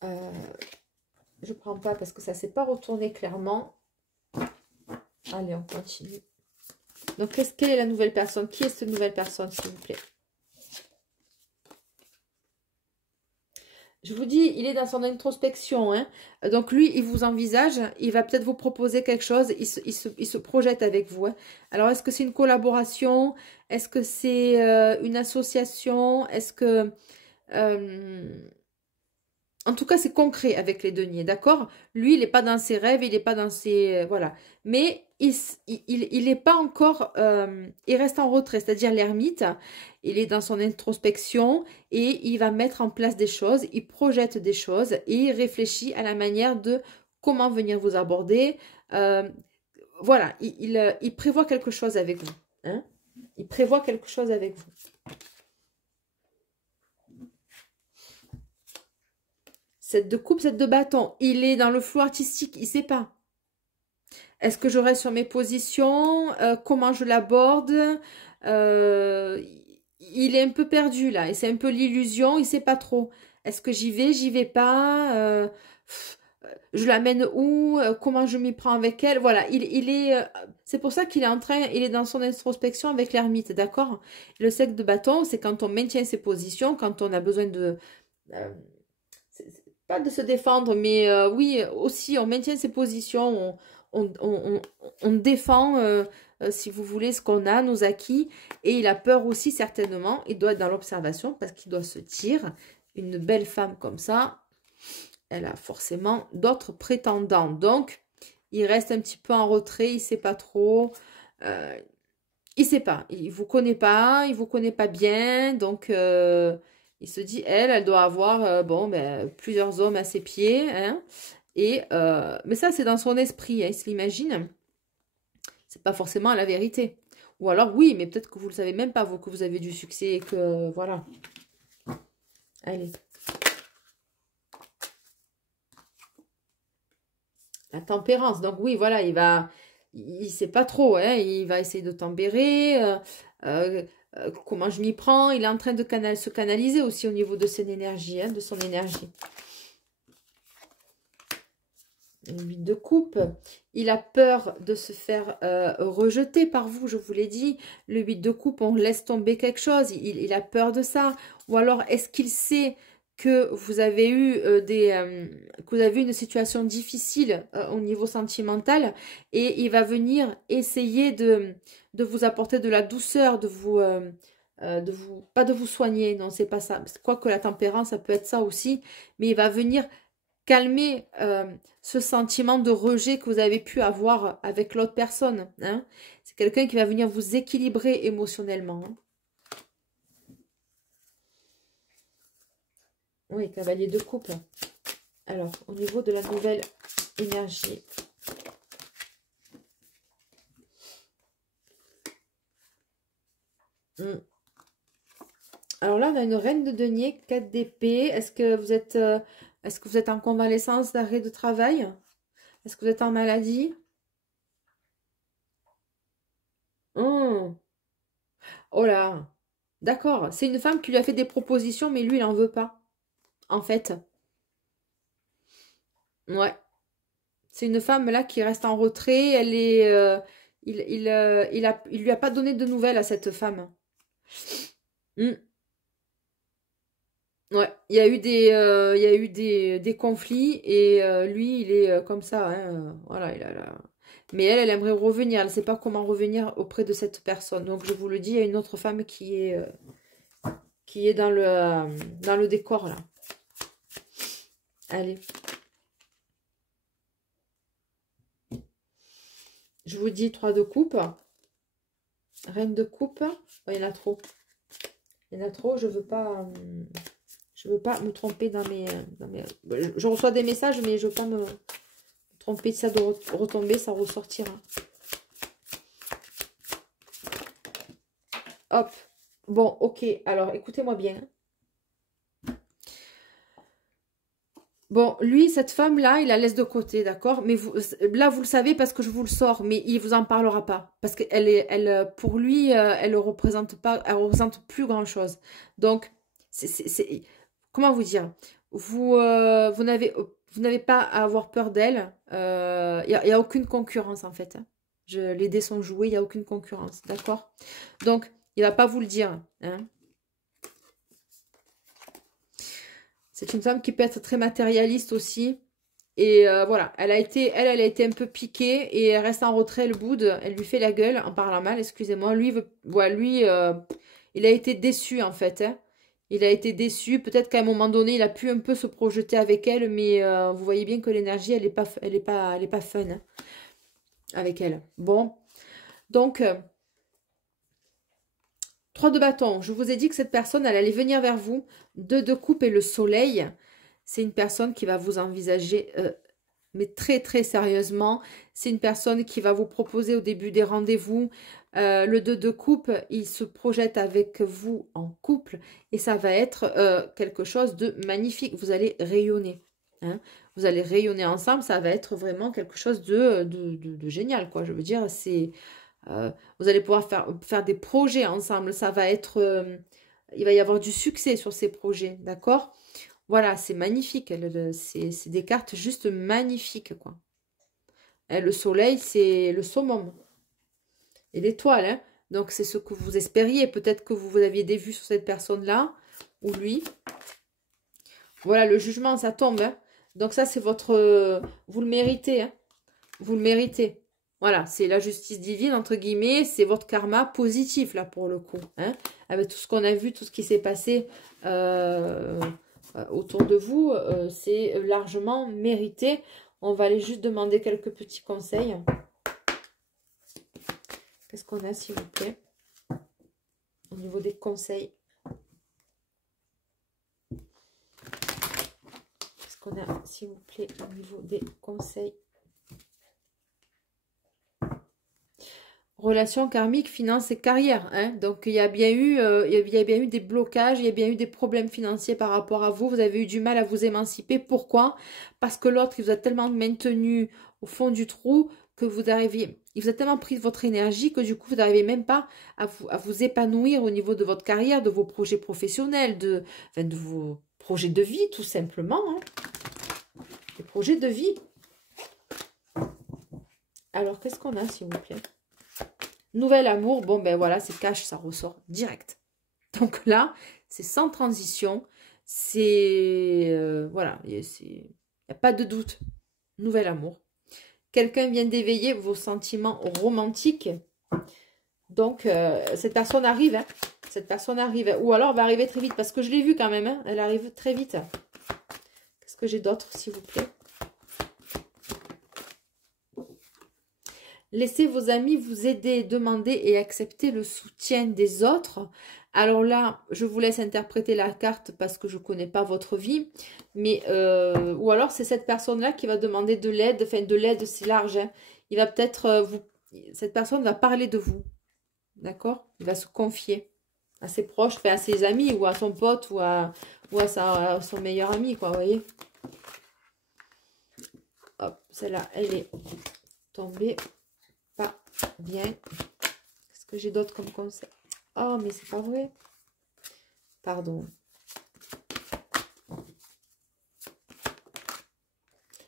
Je ne prends pas parce que ça ne s'est pas retourné clairement. Allez, on continue. Donc, quelle est la nouvelle personne? Qui est cette nouvelle personne, s'il vous plaît? Je vous dis, il est dans son introspection. Hein. Donc, lui, il vous envisage. Il va peut-être vous proposer quelque chose. Il se projette avec vous. Hein. Alors, est-ce que c'est une collaboration? Est-ce que c'est une association? Est-ce que... En tout cas, c'est concret avec les deniers, d'accord? Lui, il n'est pas dans ses rêves, il n'est pas dans ses... voilà. Mais il n'est pas encore... il reste en retrait, c'est-à-dire l'ermite. Il est dans son introspection et il va mettre en place des choses, il projette des choses et il réfléchit à la manière de comment venir vous aborder. Voilà, il prévoit quelque chose avec vous. Hein? Il prévoit quelque chose avec vous. Cette de coupe, cette de bâton. Il est dans le flou artistique, il ne sait pas. Est-ce que je reste sur mes positions? Comment je l'aborde? Il est un peu perdu là. Et c'est un peu l'illusion, il ne sait pas trop. Est-ce que j'y vais pas? Je l'amène où? Comment je m'y prends avec elle? Voilà, il est... c'est pour ça qu'il est en train... Il est dans son introspection avec l'ermite, d'accord? Le cercle de bâton, c'est quand on maintient ses positions, quand on a besoin de... pas de se défendre, mais oui, aussi, on maintient ses positions, on défend, si vous voulez, ce qu'on a, nos acquis, et il a peur aussi, certainement, il doit être dans l'observation, parce qu'il doit se dire, une belle femme comme ça, elle a forcément d'autres prétendants, donc, il reste un petit peu en retrait, il ne sait pas trop, il ne sait pas, il vous connaît pas, il vous connaît pas bien, donc... il se dit, elle doit avoir bon, ben, plusieurs hommes à ses pieds. Hein, et, mais ça, c'est dans son esprit. Hein, il se l'imagine. C'est pas forcément la vérité. Ou alors, oui, mais peut-être que vous ne le savez même pas, vous, que vous avez du succès et que... Voilà. Allez. La tempérance. Donc, oui, voilà, il va... Il ne sait pas trop. Hein, il va essayer de tempérer. Comment je m'y prends? Il est en train de se canaliser aussi au niveau de son énergie, hein, de son énergie. Le 8 de coupe. Il a peur de se faire rejeter par vous, je vous l'ai dit. Le 8 de coupe, on laisse tomber quelque chose. Il a peur de ça. Ou alors, est-ce qu'il sait que vous avez eu que vous avez eu une situation difficile au niveau sentimental et il va venir essayer de vous apporter de la douceur, pas de vous soigner, non, c'est pas ça. Quoique la tempérance, ça peut être ça aussi, mais il va venir calmer ce sentiment de rejet que vous avez pu avoir avec l'autre personne. Hein. C'est quelqu'un qui va venir vous équilibrer émotionnellement. Hein. Oui, cavalier de coupe. Alors, au niveau de la nouvelle énergie. Alors là, on a une reine de denier, 4 d'épée. Est-ce que vous êtes en convalescence d'arrêt de travail? Est-ce que vous êtes en maladie? Oh là, d'accord. C'est une femme qui lui a fait des propositions, mais lui, il n'en veut pas, en fait. Ouais. C'est une femme là qui reste en retrait. Elle est, il lui a pas donné de nouvelles à cette femme. Hmm. Ouais, il y a eu des conflits et lui, il est comme ça. Hein, voilà, mais elle aimerait revenir. Elle ne sait pas comment revenir auprès de cette personne. Donc, je vous le dis, il y a une autre femme qui est dans le décor là. Allez. Je vous dis 3 de coupe. Reine de coupe. Oh, il y en a trop. Il y en a trop. Je veux pas me tromper dans mes... Je reçois des messages, mais je ne veux pas me tromper de ça, de retomber. Ça ressortira. Hop. Bon, ok. Alors, écoutez-moi bien. Bon, lui, cette femme-là, il la laisse de côté, d'accord? Mais vous, là, vous le savez parce que je vous le sors, mais il vous en parlera pas. Parce que pour lui, elle ne représente pas, elle représente plus grand-chose. Donc, comment vous dire? Vous n'avez pas à avoir peur d'elle. Il n'y a aucune concurrence, en fait. Hein. Les dés sont joués, il n'y a aucune concurrence, d'accord? Donc, il ne va pas vous le dire, hein? C'est une femme qui peut être très matérialiste aussi. Et voilà, elle a été un peu piquée et elle reste en retrait, elle boude, elle lui fait la gueule en parlant mal, excusez-moi. Lui, il a été déçu en fait. Hein. Il a été déçu. Peut-être qu'à un moment donné, il a pu un peu se projeter avec elle, mais vous voyez bien que l'énergie, elle est pas fun hein, avec elle. Bon, donc, 3 de bâton. Je vous ai dit que cette personne, elle allait venir vers vous. 2 de coupe et le soleil. C'est une personne qui va vous envisager mais très très sérieusement. C'est une personne qui va vous proposer au début des rendez-vous. Le 2 de coupe, il se projette avec vous en couple et ça va être quelque chose de magnifique. Vous allez rayonner. Hein. Vous allez rayonner ensemble, ça va être vraiment quelque chose de génial, quoi. Je veux dire, c'est... vous allez pouvoir faire des projets ensemble. Ça va être... il va y avoir du succès sur ces projets, d'accord? Voilà, c'est magnifique. C'est des cartes juste magnifiques, quoi. Hein, le soleil, c'est le summum. Et l'étoile, hein. Donc, c'est ce que vous espériez. Peut-être que vous aviez des vues sur cette personne-là, ou lui. Voilà, le jugement, ça tombe. Hein. Donc, ça, c'est votre... vous le méritez, hein. Vous le méritez. Voilà, c'est la justice divine, entre guillemets. C'est votre karma positif, là, pour le coup. Hein. Avec tout ce qu'on a vu, tout ce qui s'est passé... autour de vous, c'est largement mérité. On va aller juste demander quelques petits conseils. Qu'est-ce qu'on a, s'il vous plaît, au niveau des conseils? Qu'est-ce qu'on a, s'il vous plaît, au niveau des conseils? Relations karmiques, finances et carrière. Hein. Donc, il y a bien eu des blocages, il y a bien eu des problèmes financiers par rapport à vous. Vous avez eu du mal à vous émanciper. Pourquoi? Parce que l'autre, il vous a tellement maintenu au fond du trou que il vous a tellement pris de votre énergie que du coup, vous n'arrivez même pas à vous épanouir au niveau de votre carrière, de vos projets professionnels, de vos projets de vie, tout simplement. Hein. Les projets de vie. Alors, qu'est-ce qu'on a, s'il vous plaît? Nouvel amour, bon ben voilà, c'est cash, ça ressort direct. Donc là, c'est sans transition, c'est... voilà, il n'y a pas de doute. Nouvel amour. Quelqu'un vient d'éveiller vos sentiments romantiques. Donc, cette personne arrive, hein. Cette personne arrive. Ou alors, va arriver très vite, parce que je l'ai vu quand même, hein. Elle arrive très vite. Qu'est-ce que j'ai d'autre, s'il vous plaît? Laissez vos amis vous aider, demander et accepter le soutien des autres. Alors là, je vous laisse interpréter la carte parce que je ne connais pas votre vie. Mais, ou alors, c'est cette personne-là qui va demander de l'aide. Enfin, de l'aide, c'est large. Hein. Il va peut-être cette personne va parler de vous. D'accord? Il va se confier à ses proches, enfin, à ses amis ou à son pote ou à son meilleur ami, quoi, vous voyez? Hop, celle-là, elle est tombée. Pas bien. Qu'est-ce que j'ai d'autre comme conseil? Oh, mais c'est pas vrai. Pardon.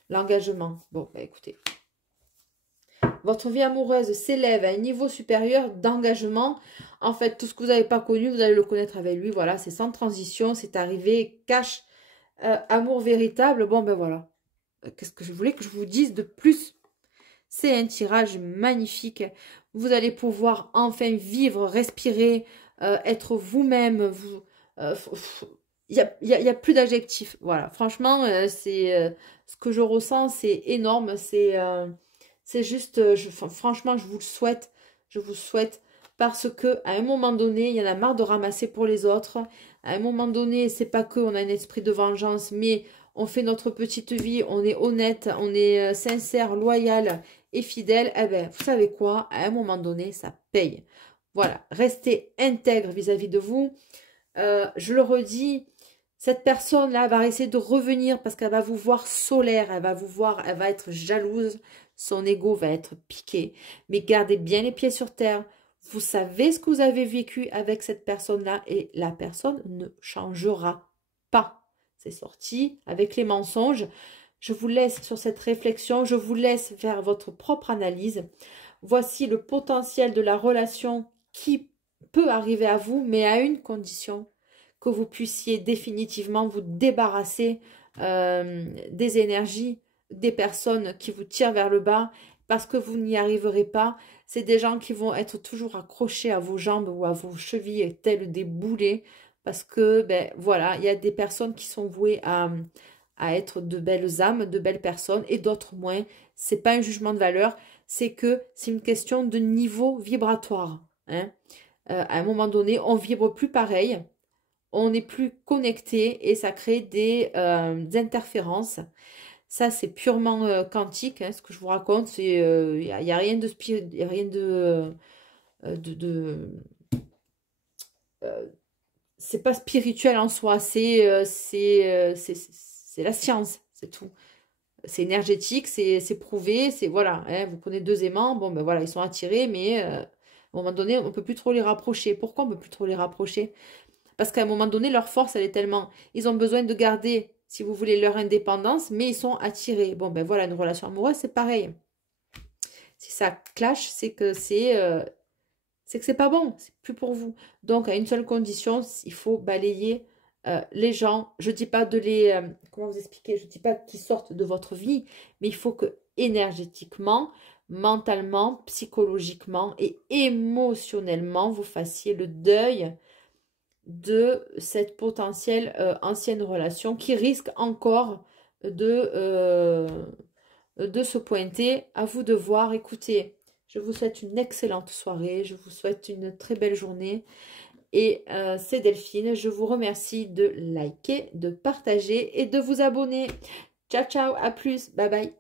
L'engagement. Bon, bah écoutez. Votre vie amoureuse s'élève à un niveau supérieur d'engagement. En fait, tout ce que vous n'avez pas connu, vous allez le connaître avec lui. Voilà, c'est sans transition, c'est arrivé, cash, amour véritable. Bon, ben voilà. Qu'est-ce que je voulais que je vous dise de plus? C'est un tirage magnifique. Vous allez pouvoir enfin vivre, respirer, être vous-même. Il n'y a plus d'adjectifs. Voilà, franchement, c'est ce que je ressens, c'est énorme. C'est juste, franchement, je vous le souhaite. Je vous souhaite parce que à un moment donné, il y en a marre de ramasser pour les autres. À un moment donné, c'est pas que on a un esprit de vengeance, mais on fait notre petite vie, on est honnête, on est sincère, loyal et fidèle. Eh bien, vous savez quoi? À un moment donné, ça paye. Voilà, restez intègre vis-à-vis de vous. Je le redis, cette personne-là va essayer de revenir parce qu'elle va vous voir solaire, elle va vous voir, elle va être jalouse, son ego va être piqué. Mais gardez bien les pieds sur terre. Vous savez ce que vous avez vécu avec cette personne-là et la personne ne changera pas. C'est sorti avec les mensonges. Je vous laisse sur cette réflexion, je vous laisse faire votre propre analyse. Voici le potentiel de la relation qui peut arriver à vous, mais à une condition, que vous puissiez définitivement vous débarrasser des énergies, des personnes qui vous tirent vers le bas, parce que vous n'y arriverez pas. C'est des gens qui vont être toujours accrochés à vos jambes ou à vos chevilles, tels des boulets. parce que, ben voilà, il y a des personnes qui sont vouées à être de belles âmes, de belles personnes, et d'autres moins. C'est pas un jugement de valeur, c'est que c'est une question de niveau vibratoire. Hein. À un moment donné, on vibre plus pareil, on n'est plus connecté et ça crée des interférences. Ça, c'est purement quantique, hein, ce que je vous raconte. Il n'y a rien de y a rien de c'est pas spirituel en soi, c'est la science, c'est tout. C'est énergétique, c'est prouvé, c'est voilà. Hein, vous prenez deux aimants, bon ben voilà, ils sont attirés, mais à un moment donné, on peut plus trop les rapprocher. Pourquoi on peut plus trop les rapprocher? Parce qu'à un moment donné, leur force, elle est tellement... Ils ont besoin de garder, si vous voulez, leur indépendance, mais ils sont attirés. Bon ben voilà, une relation amoureuse, c'est pareil. Si ça clash, c'est que c'est pas bon, c'est plus pour vous. Donc, à une seule condition, il faut balayer les gens. Je dis pas de les... comment vous expliquer? Je dis pas qu'ils sortent de votre vie, mais il faut que énergétiquement, mentalement, psychologiquement et émotionnellement, vous fassiez le deuil de cette potentielle ancienne relation qui risque encore de se pointer. À vous de voir. Écoutez, je vous souhaite une excellente soirée. Je vous souhaite une très belle journée. Et c'est Delphine. Je vous remercie de liker, de partager et de vous abonner. Ciao, ciao. À plus. Bye, bye.